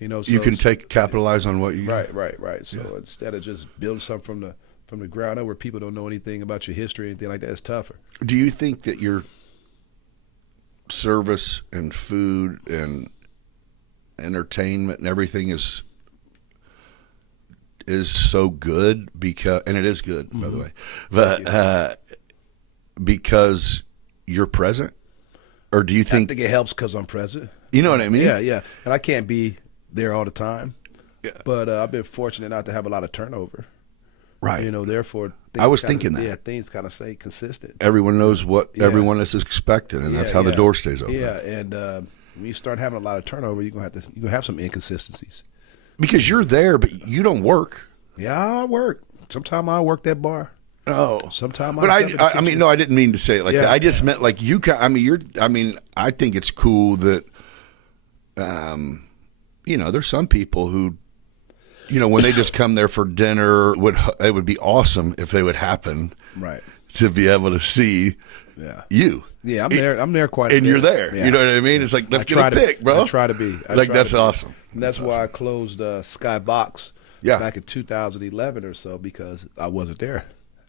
So you can capitalize on what you right. So instead of just building something from the ground up where people don't know anything about your history or anything like that, it's tougher. Do you think that your service and food and entertainment and everything is so good and it is good, by the way, but because you're present? Or do you think? I think it helps because I'm present. You know what I mean? Yeah. And I can't be there all the time. Yeah. But I've been fortunate not to have a lot of turnover. Right. Therefore, I was thinking that. Yeah, things kind of stay consistent. Everyone knows what everyone is expected, and that's how the door stays open. Yeah, and when you start having a lot of turnover, you're gonna have some inconsistencies. Because you're there, but you don't work. Yeah, I work. Sometimes I work that bar. Oh, sometimes. But I mean, no, I didn't mean to say it like that. I just meant like you. I think it's cool that, there's some people who, when they just come there for dinner, it would be awesome if they would happen, right, to be able to see, you. Yeah, I'm there quite a bit. And you're there. Yeah. You know what I mean? It's like, let's get a pic, bro. I try to be. That's awesome. And that's why I closed Skybox back in 2011 or so, because I wasn't there.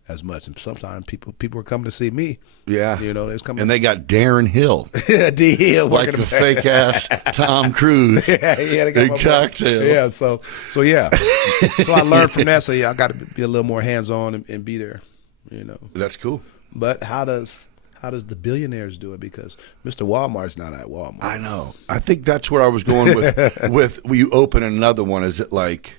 as much. And sometimes people were coming to see me. Yeah. You know, they was coming. And they got Darren Hill. Yeah, D Hill. Like the fake ass Tom Cruise. Yeah, they got in cocktails. Yeah, so yeah. So I learned from that. So yeah, I got to be a little more hands-on and be there, you know. That's cool. But how does the billionaires do it? Because Mr. Walmart's not at Walmart. I know. I think that's where I was going with you open another one. Is it like,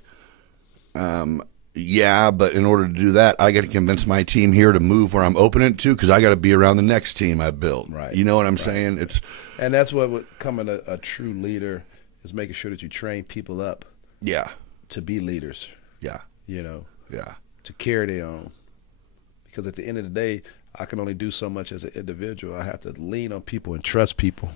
yeah, but in order to do that, I got to convince my team here to move where I'm opening it to, because I got to be around the next team I built. Right. You know what I'm saying? And that's what becoming a true leader is, making sure that you train people up. Yeah. To be leaders. Yeah. You know. Yeah. To carry their own. Because at the end of the day, I can only do so much as an individual. I have to lean on people and trust people,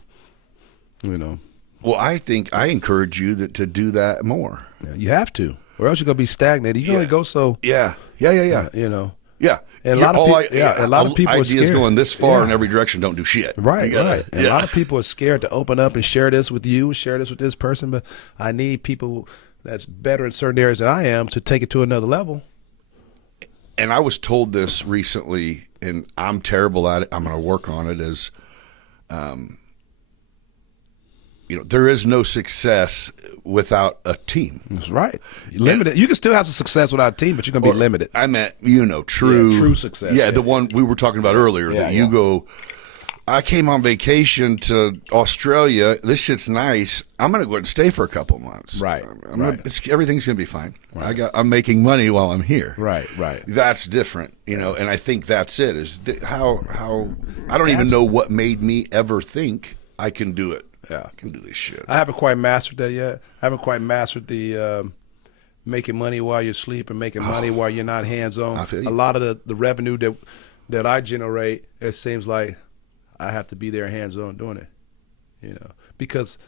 you know. Well, I think I encourage you to do that more. Yeah, you have to, or else you're going to be stagnated. You can only go so. Yeah. You know. Yeah. And a lot of people are ideas scared. going this far in every direction don't do shit. Right. And a lot of people are scared to open up and share this with you, share this with this person. But I need people that's better in certain areas than I am to take it to another level. And I was told this recently, and I'm terrible at it. I'm going to work on it. Is, you know, there is no success without a team. That's right. Limited. You can still have some success without a team, but you're going to be limited. I meant, you know, true success. Yeah, the one we were talking about earlier. That you go, I came on vacation to Australia. This shit's nice. I'm going to go ahead and stay for a couple months. Right. Everything's going to be fine. Right. I'm making money while I'm here. Right. That's different, you know, and I think that's it. How I don't even know what made me ever think I can do it. Yeah, I can do this shit. I haven't quite mastered that yet. I haven't quite mastered the making money while you sleep and making money while you're not hands-on. I feel you. A lot of the revenue that I generate, it seems like I have to be there hands-on doing it, you know, because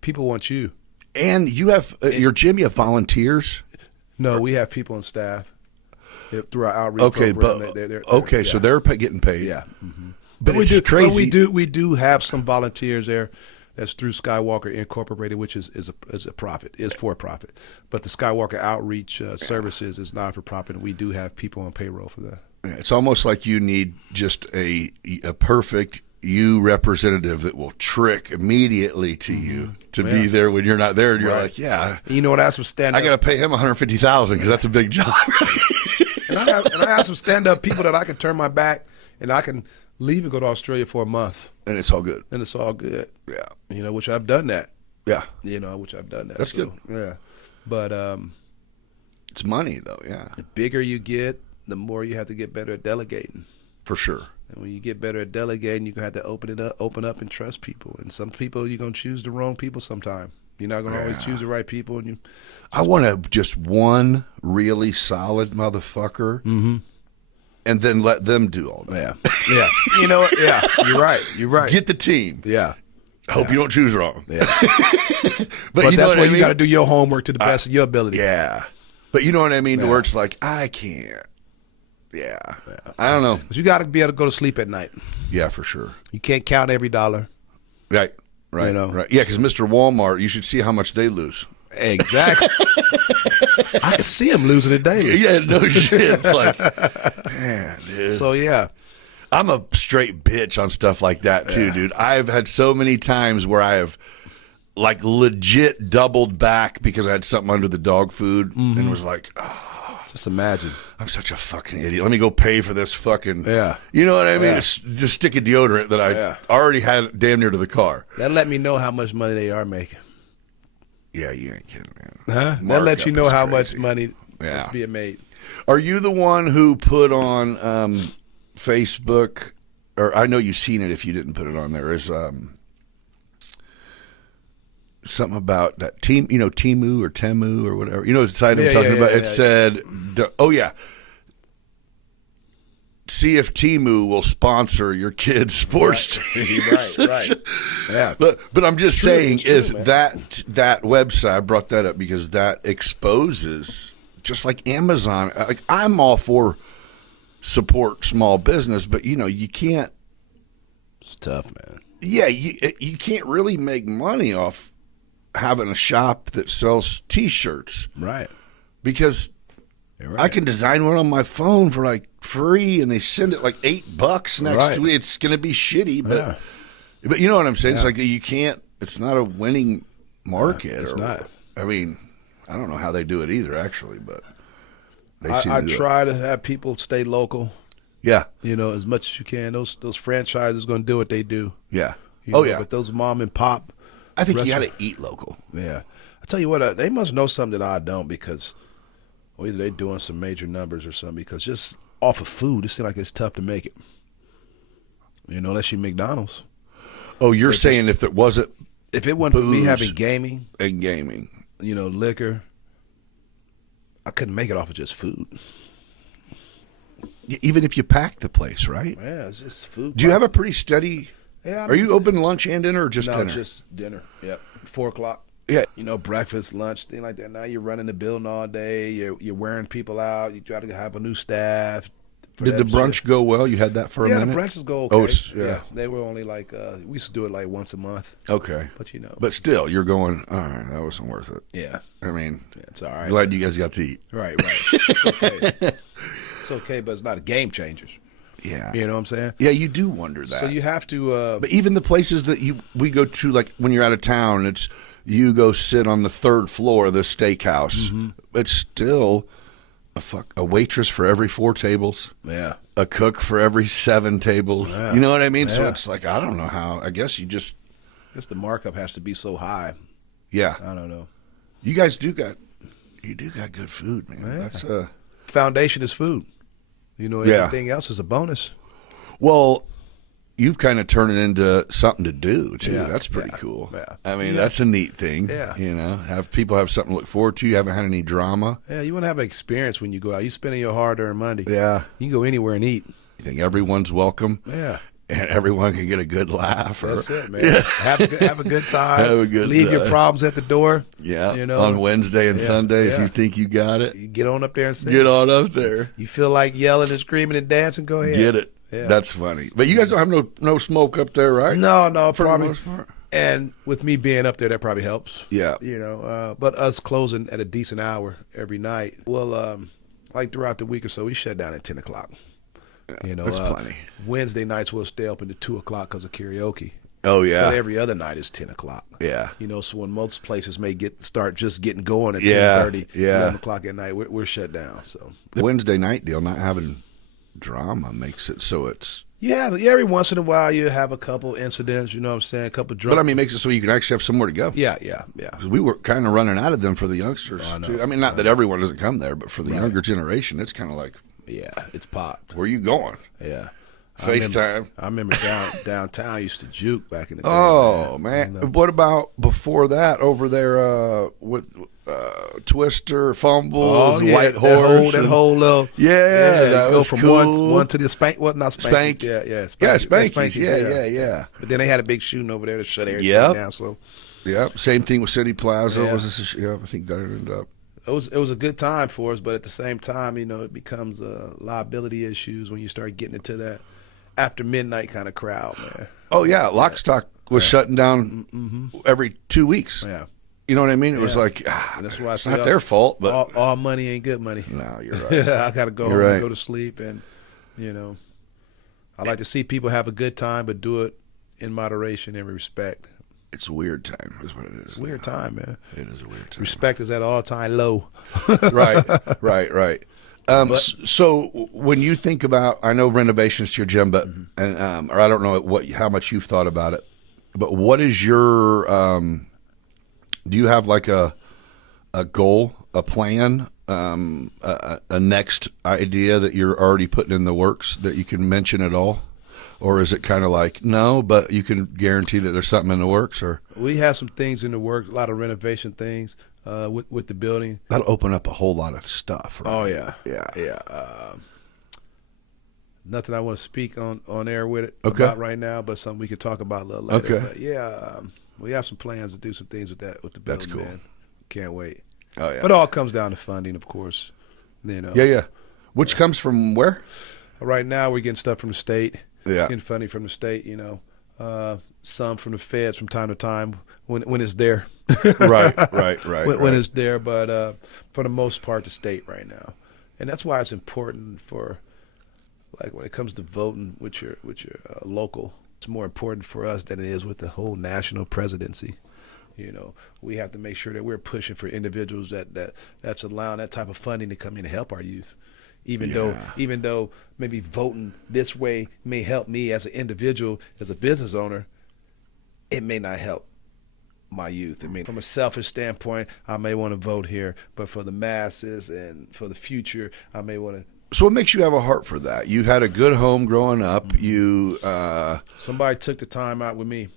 people want you. And you have your gym. You have volunteers. No, we have people on staff through our outreach program. So they're getting paid. Yeah, mm-hmm. But we it's do, crazy. We do have some volunteers there. That's through Skywalker Incorporated, which is a profit, is for profit. But the Skywalker Outreach Services is non for profit, and we do have people on payroll for that. It's almost like you need just a perfect you representative that will trick immediatay to you to be there when you're not there, and you're like, yeah. You know what? I have some stand-up. I got to pay him $150,000 because that's a big job. and I have some stand-up people that I can turn my back, and I can leave and go to Australia for a month. And it's all good. Yeah. You know, which I've done that. Yeah. You know, which I've done that. That's good. Yeah. But it's money, though, yeah. The bigger you get, the more you have to get better at delegating. For sure. And when you get better at delegating, you're going to have to open up and trust people. And some people, you're going to choose the wrong people sometime. You're not going to always choose the right people. And I want just one really solid motherfucker. Mm-hmm. And then let them do all that. Yeah. You know what? Yeah, you're right. Get the team. Yeah. Hope you don't choose wrong. Yeah. but you know that's what why I mean? You got to do your homework to the best of your ability. Yeah. But you know what I mean? Where it's like, I can't. Yeah. I don't know. But you got to be able to go to sleep at night. Yeah, for sure. You can't count every dollar. Right. You know? Right. Yeah, because Mr. Walmart, you should see how much they lose. Exactly. I can see him losing it daily. Yeah, no shit. It's like, man, dude. So, yeah. I'm a straight bitch on stuff like that, too, dude. I've had so many times where I have, like, legit doubled back because I had something under the dog food and was like, oh, just imagine. I'm such a fucking idiot. Let me go pay for this fucking, Yeah. You know what I mean? Yeah. Just stick of deodorant that I already had damn near to the car. That let me know how much money they are making. Yeah, you ain't kidding, man. Huh? That lets you know how much money that's being made. Are you the one who put on Facebook, or I know you've seen it if you didn't put it on there, is something about that team, you know, Temu or Temu or whatever. You know the site I'm talking about? It said, oh, yeah. See if Temu will sponsor your kids' sports teams. Right. Yeah. But I'm just saying is man. that website, I brought that up because that exposes, just like Amazon, like I'm all for support small business, but, you know, you can't. It's tough, man. Yeah, you can't really make money off having a shop that sells T-shirts. Right. Because I can design one on my phone for like free, and they send it like $8 next week. It's going to be shitty, but you know what I'm saying? It's like you can't. It's not a winning market. It's not. I mean, I don't know how they do it either, actually, but they seem I to do try to have people stay local. Yeah, As much as you can. Those franchises going to do what they do. yeah. Yeah. But those mom and pop, I think you got to eat local. Yeah. I tell you what, they must know something that I don't, because either they're doing some major numbers or something, because just off of food, it seems like it's tough to make it. Unless you McDonald's. Oh, you're saying if it wasn't for me having gaming, liquor, I couldn't make it off of just food. Even if you pack the place, right? Yeah, it's just food. Do you have a pretty steady? Yeah. Are you open lunch and dinner, or just dinner? No, just dinner. Yep, 4 o'clock. Yeah. Breakfast, lunch, thing like that. Now you're running the building all day. You're wearing people out. You try to have a new staff. Did the brunch go well? You had that for a minute? Yeah, the brunches go okay. Yeah. They were only like, we used to do it like once a month. Okay. But But still, you're going, all right, that wasn't worth it. Yeah. I mean, it's all right. Glad you guys got to eat. Right. It's okay. It's okay, but it's not a game changer. Yeah. You know what I'm saying? Yeah, you do wonder that. So you have to. But even the places that we go to, like when you're out of town, you go sit on the 3rd floor of the steakhouse. Mm-hmm. It's still a waitress for every 4 tables. Yeah. A cook for every 7 tables. Yeah. You know what I mean? Yeah. So it's like, I don't know how. I guess you just. I guess the markup has to be so high. Yeah. I don't know. You guys do got good food, man. Yeah. That's foundation is food. Everything else is a bonus. Well, you've kind of turned it into something to do too. Yeah. That's pretty cool. Yeah. I mean, that's a neat thing. Yeah. Have people have something to look forward to. You haven't had any drama. Yeah, you want to have an experience when you go out. You spending your hard-earned money. Yeah. You can go anywhere and eat. You think everyone's welcome. Yeah. And everyone can get a good laugh. That's it, man. Yeah. Have a good time. Have a good Leave time. your problems at the door. Yeah. On Wednesday and Sunday, if you think you got it. You get on up there and sing. Get on up there. You feel like yelling and screaming and dancing, go ahead. Get it. Yeah. That's funny. But you guys don't have no smoke up there, right? No, For probably. the most part. And with me being up there, that probably helps. Yeah. But us closing at a decent hour every night. Well, like throughout the week or so, we shut down at 10 o'clock. That's plenty. Wednesday nights we'll stay open to 2 o'clock because of karaoke. Oh yeah. But every other night is 10 o'clock. Yeah. So when most places may start just getting going at 10:30, 11 o'clock at night, we're shut down. So the Wednesday night deal, not having drama, makes it so it's. Yeah, every once in a while you have a couple incidents. You know what I'm saying? A couple drunk. But I mean, makes it so you can actually have somewhere to go. Yeah. 'Cause we were kind of running out of them for the youngsters too. I mean, not that everyone doesn't come there, but for the younger generation, it's kind of like. Yeah, it's popped. Where are you going? Yeah. FaceTime. I remember downtown I used to juke back in the day. Oh, man. What about before that over there with Twister, Fumbles, White Horse? That whole little. Yeah, that go was from cool. one to the Spank. What, not Spank? Spank. Yeah, Spankies. Yeah. But then they had a big shooting over there to shut everything down. So. Yep. Same thing with City Plaza. Yeah. I think that ended up. It was a good time for us, but at the same time, it becomes liability issues when you start getting into that after midnight kind of crowd, man. Oh yeah, Lock Stock was shutting down every 2 weeks. Yeah, you know what I mean. It was like that's why it's not their fault, but all money ain't good money. No, you're right. I gotta go home and go to sleep, and I like to see people have a good time, but do it in moderation and respect. It's a weird time, is what it is. It's a weird time, man. It is a weird time. Respect is at all-time low. Right. So when you think about, I know renovations to your gym, but or I don't know how much you've thought about it, but what is your? Do you have like a goal, a plan, a next idea that you're already putting in the works that you can mention at all? Or is it kind of like, no, but you can guarantee that there's something in the works? Or we have some things in the works, a lot of renovation things with the building. That'll open up a whole lot of stuff, right? Oh, yeah. Nothing I want to speak on air with it about right now, but something we could talk about a little later. Okay. But yeah, we have some plans to do some things with the building. That's cool. Man. Can't wait. Oh, yeah. But it all comes down to funding, of course. Yeah. Which comes from where? Right now we're getting stuff from the state. Yeah. Getting funding from the state, some from the feds from time to time when it's there. Right. When it's there, but for the most part, the state right now. And that's why it's important for like when it comes to voting with your local, it's more important for us than it is with the whole national presidency. You know, we have to make sure that we're pushing for individuals that's allowing that type of funding to come in to help our youth. Even though maybe voting this way may help me as an individual, as a business owner, it may not help my youth. I mean, from a selfish standpoint, I may want to vote here, but for the masses and for the future, I may want to. So what makes you have a heart for that? You had a good home growing up. You somebody took the time out with me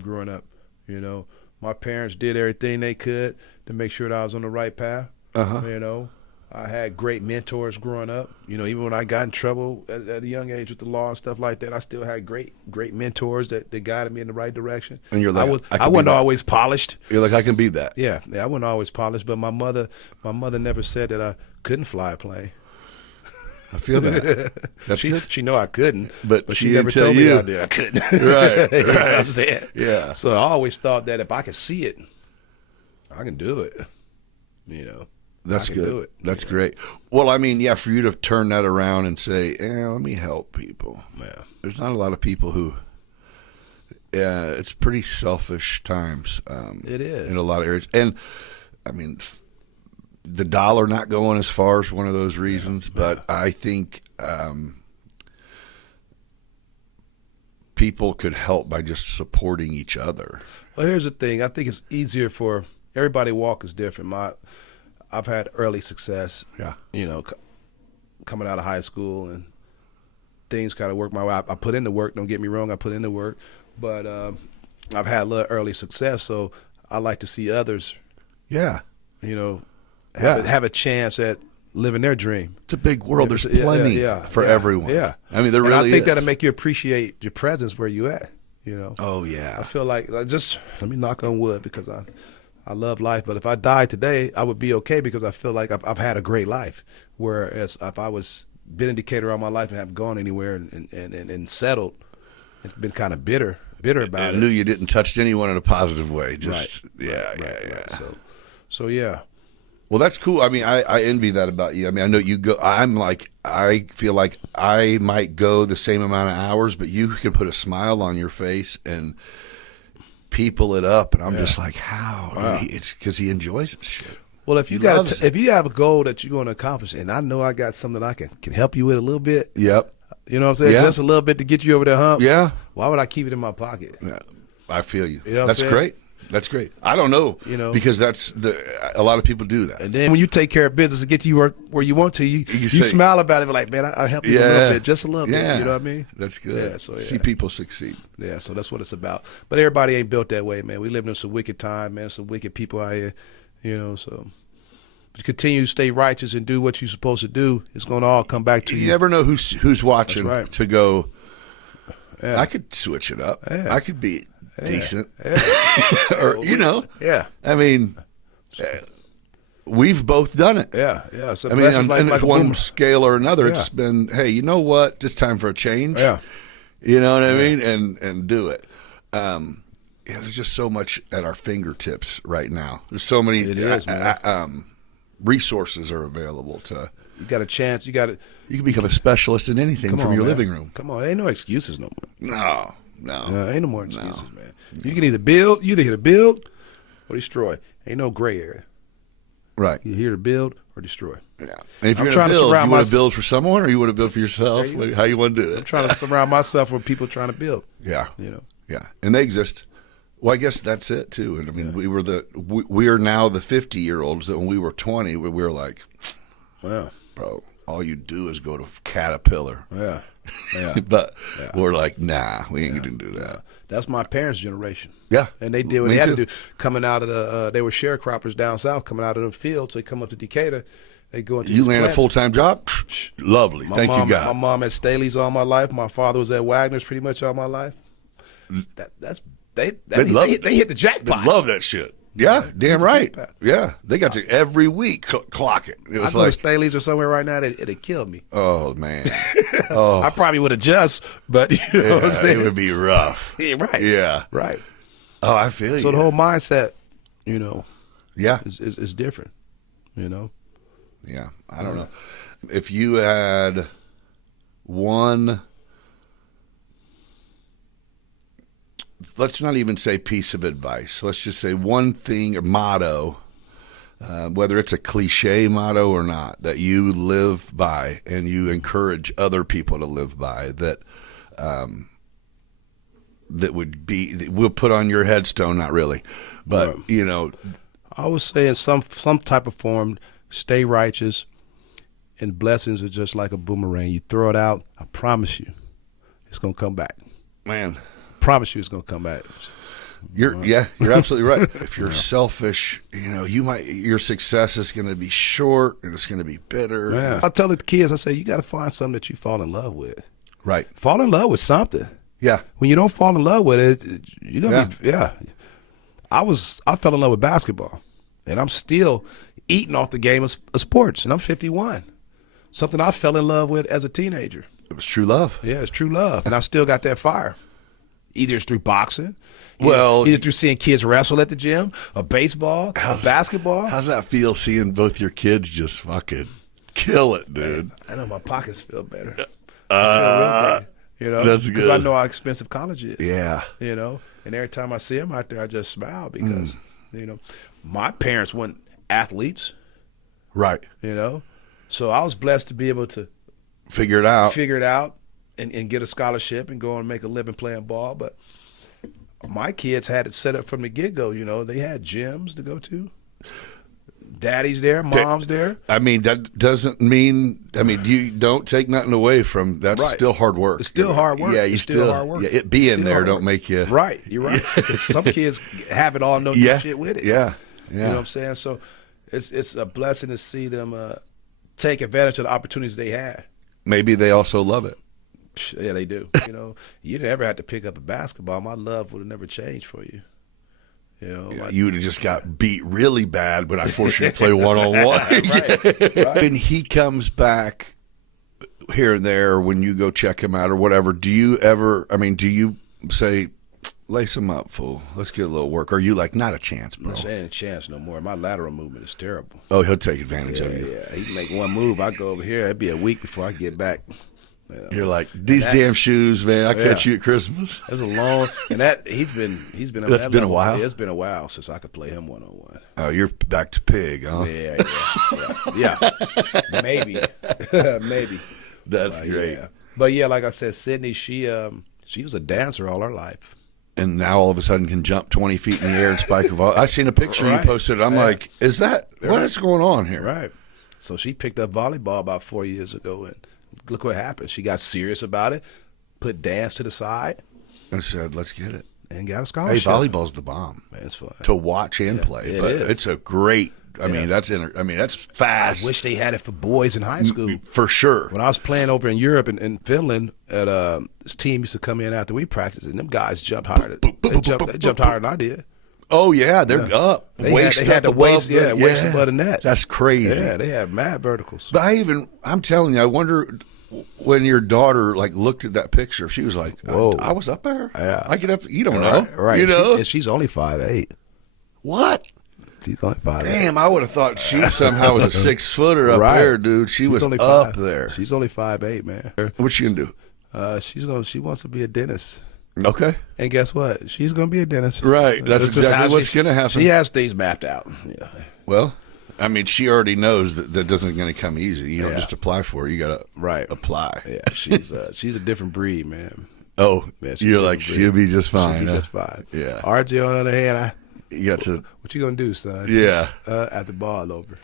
growing up. You know, my parents did everything they could to make sure that I was on the right path. You know, I had great mentors growing up. You know, even when I got in trouble at a young age with the law and stuff like that, I still had great mentors that guided me in the right direction. And you're like, I wasn't always polished. You're like, I can be that. Yeah, I wasn't always polished, but my mother never said that I couldn't fly a plane. I feel that. That's good. She know I couldn't, but she never told me I couldn't. Right. You know what I'm saying? Yeah. So I always thought that if I could see it, I can do it. You know. That's good. That's great. Well, I mean, yeah, for you to turn that around and say, let me help people. Yeah. There's not a lot of people who, it's pretty selfish times. It is. In a lot of areas. And, I mean, the dollar not going as far is one of those reasons, but I think people could help by just supporting each other. Well, here's the thing. I think it's easier for everybody. Walk is different. I've had early success. Yeah. You know, coming out of high school and things kind of work my way. I put in the work. Don't get me wrong. I put in the work, but I've had a little early success. So I like to see others. Yeah. You know, have a chance at living their dream. It's a big world. There's plenty for everyone. Yeah. I mean, there really is. I think that'll make you appreciate your presence where you at. You know. Oh yeah. I feel like just let me knock on wood because I love life, but if I died today, I would be okay because I feel like I've had a great life. Whereas if I was been in Decatur all my life and haven't gone anywhere and settled, it's been kind of bitter about it. I knew you didn't touch anyone in a positive way. Just right. So yeah. Well, that's cool. I mean, I envy that about you. I mean, I know you go. I feel like I might go the same amount of hours, but you can put a smile on your face and people it up, and I'm just like, how? Wow. It's because he enjoys this shit. Well, if you have a goal that you're going to accomplish, and I know I got something I can help you with a little bit. Yep. You know what I'm saying? Yeah. Just a little bit to get you over the hump. Yeah. Why would I keep it in my pocket? Yeah. I feel you. You know what That's I'm saying? great. That's great. I don't know, because a lot of people do that. And then when you take care of business and get you where you want to, you smile about it, like, man, I'll help you a little bit, just a little bit. You know what I mean? That's good. Yeah, so see people succeed. Yeah, so that's what it's about. But everybody ain't built that way, man. We live in some wicked time, man. Some wicked people out here, so. But continue to stay righteous and do what you're supposed to do. It's going to all come back to you. You never know who's watching to go, Yeah. I could switch it up. Yeah. I could be decent. Yeah. Or, Yeah. I mean, we've both done it. Yeah. So I mean, on like one scale or another, Yeah. it's been, hey, you know what? It's time for a change. Yeah. You know what I mean? And do it. There's just so much at our fingertips right now. There's so many resources are available to. You got a chance. You can become a specialist in anything from your living room. Come on, ain't no excuses no more. No, ain't no more excuses, man. You can either build, or destroy. Ain't no gray area. Right. You're here to build or destroy. Yeah. And if you're trying to surround you want to build for someone, or you want to build for yourself? How you want to do it? I'm trying to surround myself with people trying to build. Yeah. Yeah, and they exist. Well, I guess that's it too. And I mean, we are now the 50-year-olds that when we were 20, we were like, well, bro, all you do is go to Caterpillar. Yeah. But we're like, nah, we ain't gonna do that. That's my parents' generation. Yeah. And they did what they had to do. Coming out of they were sharecroppers down south, coming out of the fields. They come up to Decatur. They go into You land a full-time job? Lovely. Thank you, God. My mom at Staley's all my life. My father was at Wagner's pretty much all my life. They hit the jackpot. They love that shit. Yeah, damn right. Yeah, they got to every week clock it. It was I go to Staley's or somewhere right now, it'd kill me. Oh man, I probably would adjust, but you know what I'm saying? It would be rough. Yeah, right. Yeah, right. Oh, I feel you. So the whole mindset, yeah, is different. Yeah, I don't know. If you had one, let's not even say piece of advice. Let's just say one thing or motto, whether it's a cliche motto or not, that you live by and you encourage other people to live by, that we'll put on your headstone, not really, but I would say in some type of form, stay righteous, and blessings are just like a boomerang. You throw it out, I promise you, it's gonna come back. Man, Promise you, it's gonna come back. you're absolutely right. If you're selfish, your success is going to be short and it's going to be bitter. Yeah. I tell the kids, I say, you got to find something that you fall in love with. Right. Fall in love with something. Yeah. When you don't fall in love with it, you're gonna be. I fell in love with basketball, and I'm still eating off the game of sports, and I'm 51. Something I fell in love with as a teenager. It was true love. Yeah, it's true love, and I still got that fire. Either it's through boxing, either through seeing kids wrestle at the gym, or baseball, or basketball. How's that feel, seeing both your kids just fucking kill it, dude? I know my pockets feel better. I feel real great, that's because good. I know how expensive college is. Yeah. And every time I see them out there, I just smile because my parents weren't athletes. Right. So I was blessed to be able to Figure it out. And get a scholarship and go and make a living playing ball. But my kids had it set up from the get-go. They had gyms to go to. Daddy's there, mom's there. I mean, that doesn't mean, you don't take nothing away from, that's Right. still hard work. It's still hard work. Yeah, It's still hard work. Yeah, it being Still there hard don't work. make you. Right, you're right. 'Cause some kids have it all, no Yeah. shit with it. Yeah. You know what I'm saying? So it's a blessing to see them take advantage of the opportunities they had. Maybe they also love it. Yeah, they do. You never had to pick up a basketball. My love would have never changed for you. You would have just got beat really bad when I forced you to play one-on-one. Right. And he comes back here and there when you go check him out or whatever. Do you say, lace him up, fool, let's get a little work? Or are you like, not a chance, bro? There ain't a chance no more. My lateral movement is terrible. Oh, he'll take advantage of you. Yeah, he can make one move. I go over here. It'd be a week before I get back. You're like, these damn shoes, man. I catch you at Christmas. That's a long, and he's been. On That's that been level. a while? Yeah, it's been a while since I could play him one-on-one. Oh, you're back to pig, huh? Yeah. Maybe. That's great. Yeah. But yeah, like I said, Sydney, she was a dancer all her life. And now all of a sudden can jump 20 feet in the air and spike a ball. I seen a picture you posted. I'm like, is that what is going on here? Right. So she picked up volleyball about 4 years ago, and look what happened. She got serious about it, put dance to the side, and said, let's get it. And got a Hey, scholarship. volleyball's the bomb. Man, it's fun. To watch and play. it But is. it's a great, that's fast. I wish they had it for boys in high school. For sure. When I was playing over in Europe and in Finland, this team used to come in after we practiced, and them guys jumped higher. They jumped higher than I did. Oh, yeah, they're up. They had the waist, waist above the net. That's crazy. Yeah, they had mad verticals. But I'm telling you, I wonder when your daughter looked at that picture, she was like, Whoa. I was up there. Yeah. I get up. You don't know. Right. She's only 5'8". What? She's only 5'8". Damn, I would have thought she somehow was a 6-footer up there, dude. She's was only up there. She's only 5'8", man. What's she gonna do? She wants to be a dentist. Okay. And guess what? She's gonna be a dentist. Right. That's just exactly how what's gonna happen. She has things mapped out. Yeah. Well, she already knows that doesn't going to come easy. You don't just apply for it. You got to apply. Yeah, she's a different breed, man. Oh, Man, you're like, she'll be just fine. She'll be huh? just fine. Yeah. RJ, on the other hand, you got to. what you gonna do, son? Yeah. At the ball over.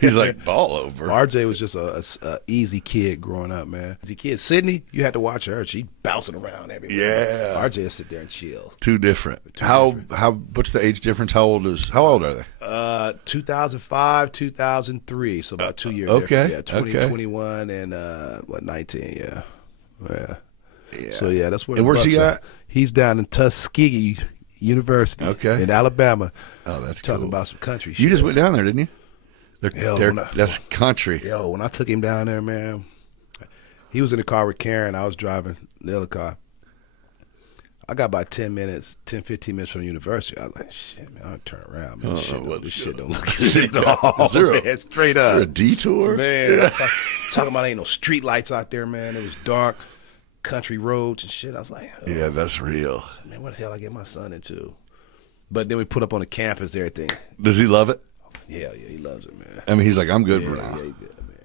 He's like, ball over. RJ was just a easy kid growing up, man. Easy kid. Sydney, you had to watch her. She bouncing around everywhere. Yeah. RJ would sit there and chill. Two different. How? What's the age difference? How old are they? 2005, 2003. So about 2 years. Okay. Different. Yeah. 2021 and 19. Yeah. Yeah. So yeah, that's where. And where's he at? He's down in Tuskegee University. Okay. In Alabama. Oh, that's talking cool. about some country. You shit. just went down there, didn't you? Yo, That's country. Yo, when I took him down there, man, he was in the car with Karen. I was driving the other car. I got about 10, 15 minutes from the university. I was like, shit, man, I'll turn around. Man. This shit don't look good at all. Man, straight up. A detour? Man, talking about ain't no street lights out there, man. It was dark, country roads and shit. I was like, yeah, that's real. Man, what the hell I get my son into? But then we put up on the campus, everything. Does he love it? Yeah, he loves it, man. I mean, he's like, I'm good for now. Yeah, he did, man.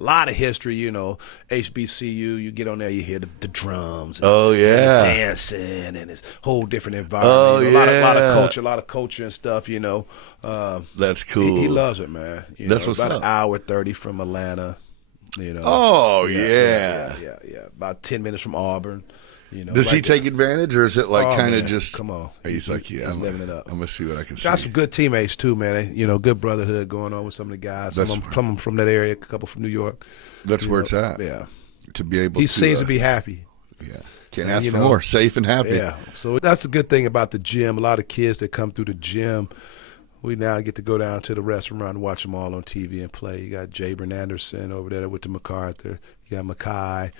A lot of history, you know. HBCU, you get on there, you hear the drums. Oh, yeah. And the dancing, and it's whole different environment. Oh, you know, yeah. A lot of culture and stuff, you know. That's cool. He loves it, man. That's what's about up. An hour 30 from Atlanta, you know. Oh, yeah. About 10 minutes from Auburn. You know, does he take advantage, or is it like kind of just? Come on, He's like, yeah, he's living it up. I'm gonna see what I can see. Got some good teammates too, man. You know, good brotherhood going on with some of the guys. Some of them from that area, a couple from New York. That's where it's at. Yeah, to be able. He seems to be happy. Yeah, can't ask for more. Safe and happy. Yeah, so that's a good thing about the gym. A lot of kids that come through the gym, we now get to go down to the restaurant and watch them all on TV and play. You got Jabron Anderson over there with the MacArthur. You got Mackay.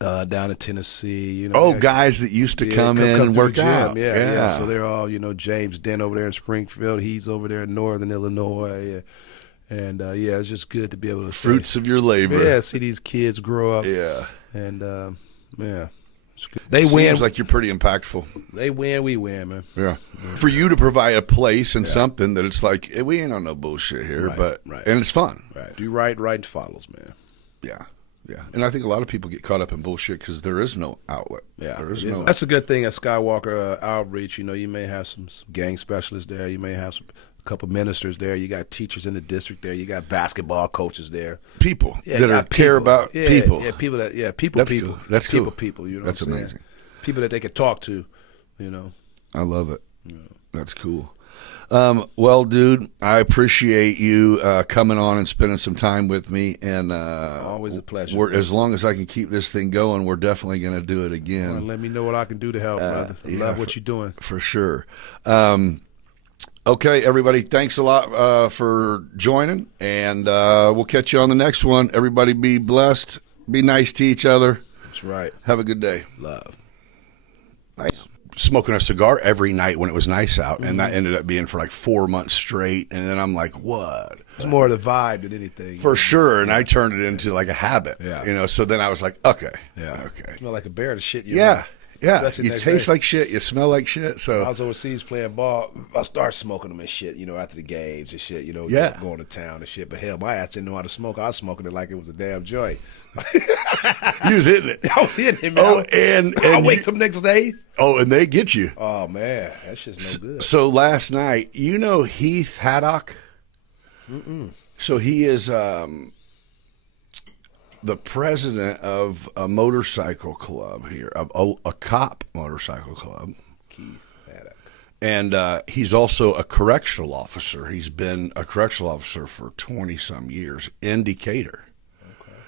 Down in Tennessee, you know. Guys that used to come in and work out. Yeah. So they're all, you know, James Dent over there in Springfield. He's over there in Northern Illinois. And, it's just good to be able to Fruits of your labor. Yeah, see these kids grow up. Yeah. And, it's good. They win. Seems like you're pretty impactful. They win, we win, man. Yeah. For you to provide a place and something that it's like, we ain't on no bullshit here, and it's fun. Right. Do right follows, man. Yeah. Yeah, and I think a lot of people get caught up in bullshit because there is no outlet. Yeah, there is no. That's a good thing at Skywalker Outreach. You know, you may have some gang specialists there. You may have a couple ministers there. You got teachers in the district there. You got basketball coaches there. People that care about people. Yeah, people that people. That's people. Cool. That's people. cool. People. You know, that's amazing. People that they can talk to. You know, I love it. Yeah. That's cool. Well, dude, I appreciate you coming on and spending some time with me. And always a pleasure. As long as I can keep this thing going, we're definitely going to do it again. Well, let me know what I can do to help, brother. I love what you're doing. For sure. Okay, everybody, thanks a lot for joining, and we'll catch you on the next one. Everybody be blessed. Be nice to each other. That's right. Have a good day. Love. Nice. Smoking a cigar every night when it was nice out, and that ended up being for like 4 months straight. And then I'm like, what? It's more the vibe than anything. For sure. And I turned it into like a habit. Yeah. You know, so then I was like, okay. Yeah. Okay. Smell like a bear, the shit you Yeah. like. Yeah. Especially You next taste day. like shit. You smell like shit. So I was overseas playing ball. I started smoking them and shit, you know, after the games and shit, you know, Yeah. going to town and shit. But hell, my ass didn't know how to smoke. I was smoking it like it was a damn joint. you was hitting it. I was hitting it, man. Oh, and I wait till the next day. Oh, and they get you. Oh, man. That shit's no good. So last night, you know Heath Haddock? Mm-mm. So he is the president of a motorcycle club here, a cop motorcycle club. Keith Haddock. And he's also a correctional officer. He's been a correctional officer for 20-some years in Decatur. Okay.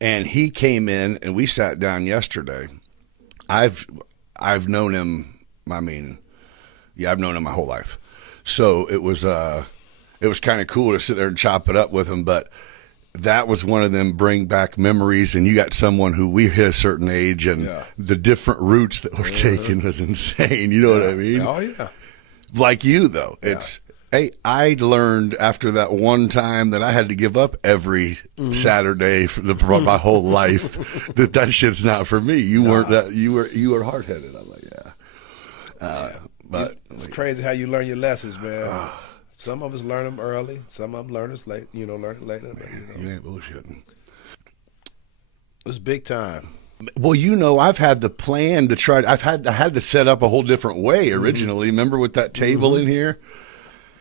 And he came in, and we sat down yesterday. I've known him, I mean, I've known him my whole life. So it was kind of cool to sit there and chop it up with him, but that was one of them bring back memories, and you got someone who we hit a certain age, and the different routes that we're taking was insane. You know what I mean? Oh, yeah. Like you, though. It's, hey, I learned after that one time that I had to give up every Saturday for my whole life that shit's not for me. You weren't that. You were hard-headed. I'm like, but it's crazy how you learn your lessons, man. Some of us learn them early. Some of them learn it later. But, you ain't bullshitting. It was big time. Well, you know, I've had the plan to try. I had to set up a whole different way originally. Remember with that table in here?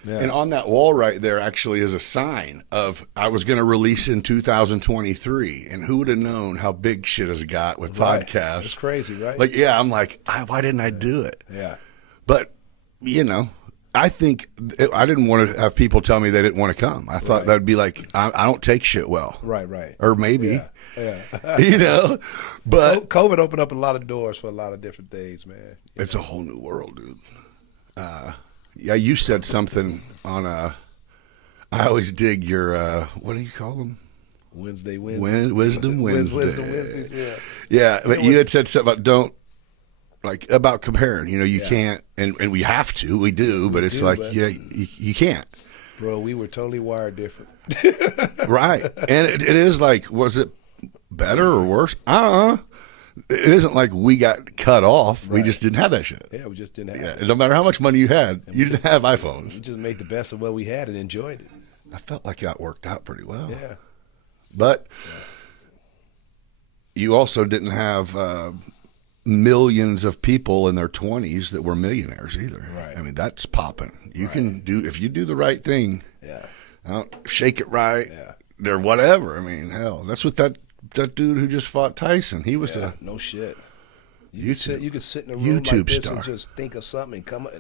Yeah. And on that wall right there actually is a sign of I was going to release in 2023. And who would have known how big shit has got with podcasts? It's crazy, right? Like, yeah, I'm like, why didn't I do it? Yeah. But, you know, I think I didn't want to have people tell me they didn't want to come. I thought that'd be like, I don't take shit well. Right. Or maybe. Yeah. You know, but COVID opened up a lot of doors for a lot of different things, man. It's a whole new world, dude. Yeah, you said something on I always dig your what do you call them? Wisdom Wednesday. Wednesdays, yeah. Yeah, but you had said something about like about comparing. You know, you can't, and we have to. We do, but it's like, you can't. Bro, we were totally wired different. Right. And it is like, was it better or worse? I don't know. It isn't like we got cut off. Right. We just didn't have that shit. Yeah, we just didn't have it. No matter how much money you had, you didn't have iPhones. We just made the best of what we had and enjoyed it. I felt like that worked out pretty well. Yeah. But you also didn't have millions of people in their 20s that were millionaires either. Right. I mean, that's popping. You can do, if you do the right thing, shake it right, or whatever. I mean, hell, that's what that dude who just fought Tyson, he was no shit. You could sit in a room YouTube like this star. and just think of something and come up,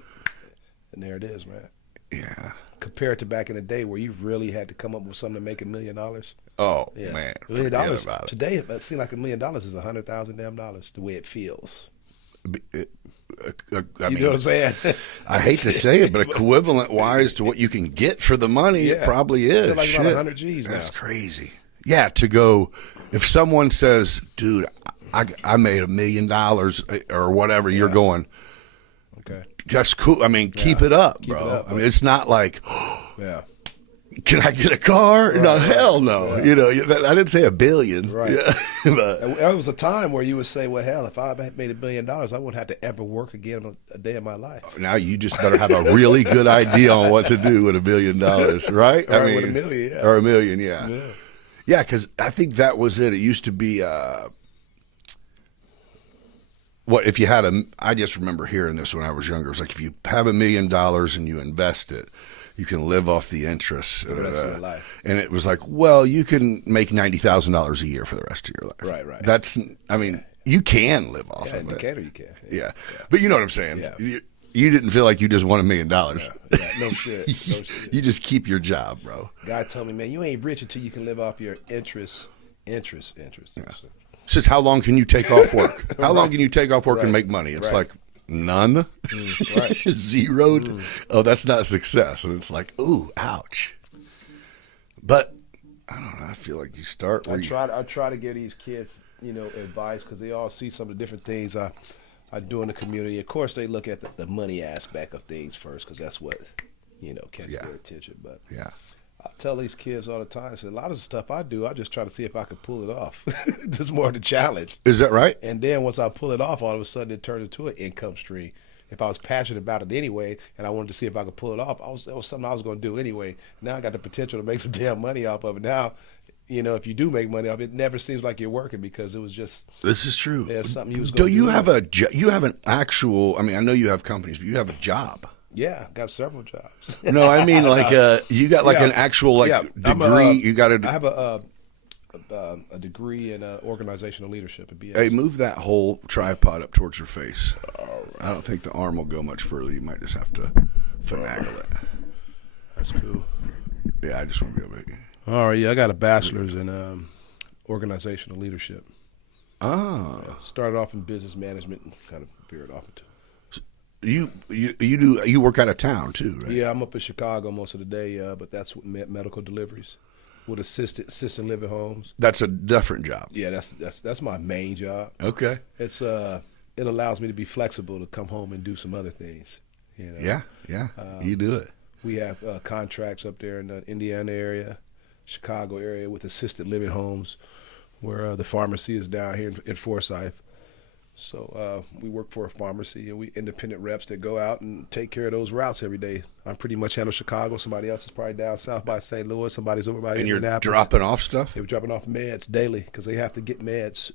and there it is, man. Yeah. Compared to back in the day where you really had to come up with something to make $1 million. Oh man, $1 million about it. Today, it seems like $1 million is $100,000 damn dollars. The way it feels. I You mean, know what I'm saying? I hate to say it, but equivalent wise to what you can get for the money, it probably is. It's like Shit. about 100 G's now. That's crazy. Yeah, to go, if someone says, dude, I made $1 million or whatever, you're going, okay, that's cool. I mean, keep it up, bro. Keep it up, I mean, it's not like, yeah. Can I get a car? Right, no, right. hell no. Yeah. You know, I didn't say $1 billion. Right. Yeah. But, There was a time where you would say, well, hell, if I made $1 billion, I wouldn't have to ever work again a day in my life. now you just better have a really good idea on what to do with $1 billion, right? Or with $1 million, yeah. Or $1 million, yeah. Yeah, because I think that was it. It used to be, what if you had I just remember hearing this when I was younger. It was like, if you have $1 million and you invest it, you can live off the interest for the rest of your life. And it was like, well, you can make $90,000 a year for the rest of your life. Right, right. That's, I mean, you can live off of in it. Decatur you can. Yeah. But you know what I'm saying. Yeah. You didn't feel like you just won $1 million. Yeah, no shit. No shit. You just keep your job, bro. Guy told me, man, you ain't rich until you can live off your interest. Yeah. Says, how long can you take off work? How long can you take off work and make money? It's like, none. Right. Zeroed. Oh, that's not success. And it's like, ooh, ouch. But I don't know. I feel like you start where I try to give these kids, advice, because they all see some of the different things I do in the community. Of course, they look at the money aspect of things first, because that's what catches their attention. But I tell these kids all the time, I say, a lot of the stuff I do, I just try to see if I could pull it off. This is more of the challenge. Is that right? And then once I pull it off, all of a sudden it turns into an income stream. If I was passionate about it anyway, and I wanted to see if I could pull it off, that was something I was going to do anyway. Now I got the potential to make some damn money off of it. Now, if you do make money off it, it never seems like you're working, because it was just. This is true. There's something you was going to do. Do you have you have an actual? I mean, I know you have companies, but you have a job. Yeah, got several jobs. No, I mean like you got like an actual degree. You got I have a degree in organizational leadership at BS. Hey, move that whole tripod up towards your face. I don't think the arm will go much further. You might just have to finagle it. That's cool. Yeah, I just want to be able to. All right, I got a bachelor's in organizational leadership. Started off in business management and kind of veered off into. You work out of town too, right? Yeah, I'm up in Chicago most of the day, but that's with medical deliveries with assisted living homes. That's a different job. Yeah, that's my main job. Okay. It's it allows me to be flexible to come home and do some other things. Yeah, you do it. We have contracts up there in the Indiana area, Chicago area, with assisted living homes, where the pharmacy is down here in Forsyth. So we work for a pharmacy, and we independent reps that go out and take care of those routes every day. I pretty much handle Chicago. Somebody else is probably down south by St. Louis. Somebody's over by Indianapolis. And you're dropping off stuff? They were dropping off meds daily, because they have to get meds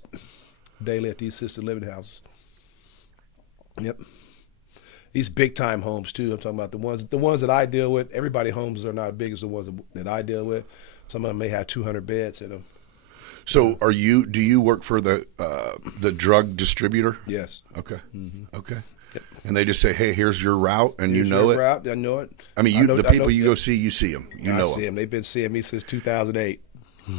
daily at these assisted living houses. Yep. These big time homes too. I'm talking about the ones that I deal with. Everybody's homes are not as big as the ones that I deal with. Some of them may have 200 beds in them. So do you work for the drug distributor? Yes. Okay. Mm-hmm. Okay. Yep. And they just say, hey, here's your route, and Here's you know your it? Route. I know it. I mean, the people you go see, you see them. I see them. They've been seeing me since 2008.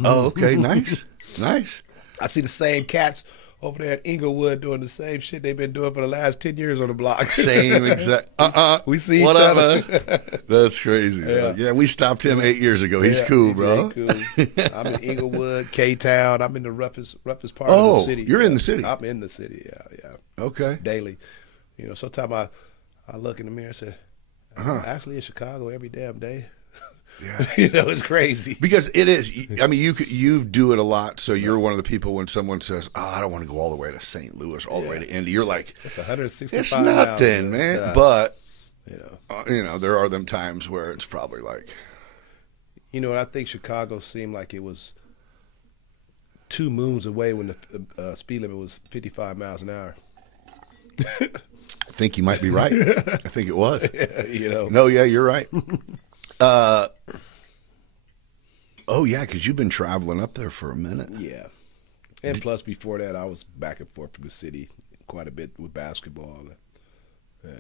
Oh, okay. Nice. Nice. I see the same cats over there at Inglewood doing the same shit they've been doing for the last 10 years on the block. Same exact. We see each other. That's crazy. Yeah, we stopped him 8 years ago. He's cool, bro. Cool. I'm in Inglewood, K-Town. I'm in the roughest part of the city. You're in the city. I'm in the city, yeah. Okay. daily. You know, sometimes I look in the mirror and say, I'm actually in Chicago every damn day. Yeah. You know, it's crazy. Because it is. I mean, you do it a lot, so you're one of the people when someone says, "Oh, I don't want to go all the way to St. Louis, all the way to Indy." You're like, It's 165 "It's nothing, man." Yeah. But You know, there are them times where it's probably like, you know, I think Chicago seemed like it was 2 moons away when the speed limit was 55 miles an hour. I think you might be right. I think it was. You know. No, yeah, you're right. Oh yeah, because you've been traveling up there for a minute. Yeah. And plus, before that, I was back and forth from the city quite a bit with basketball. Yeah.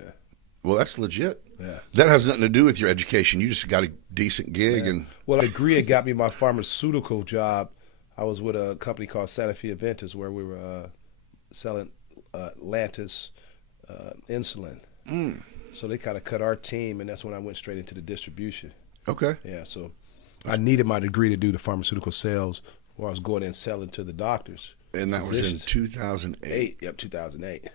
Well, that's legit. Yeah. That has nothing to do with your education. You just got a decent gig, and Well, a degree had got me my pharmaceutical job. I was with a company called Santa Fe Aventis where we were selling Lantus insulin. So they kind of cut our team, and that's when I went straight into the distribution. okay. Yeah, so I needed my degree to do the pharmaceutical sales where I was going in selling to the doctors. And that was in physicians. 2008. Yep, 2008.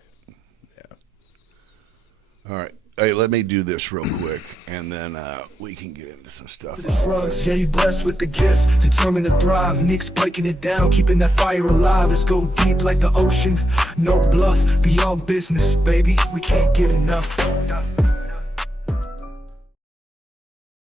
All right. Hey, let me do this real quick, and then we can get into some stuff. Drugs, yeah, you blessed with the gift, determined to thrive. Nick's breaking it down, keeping that fire alive. Let's go deep like the ocean, no bluff, beyond business, baby. We can't get enough.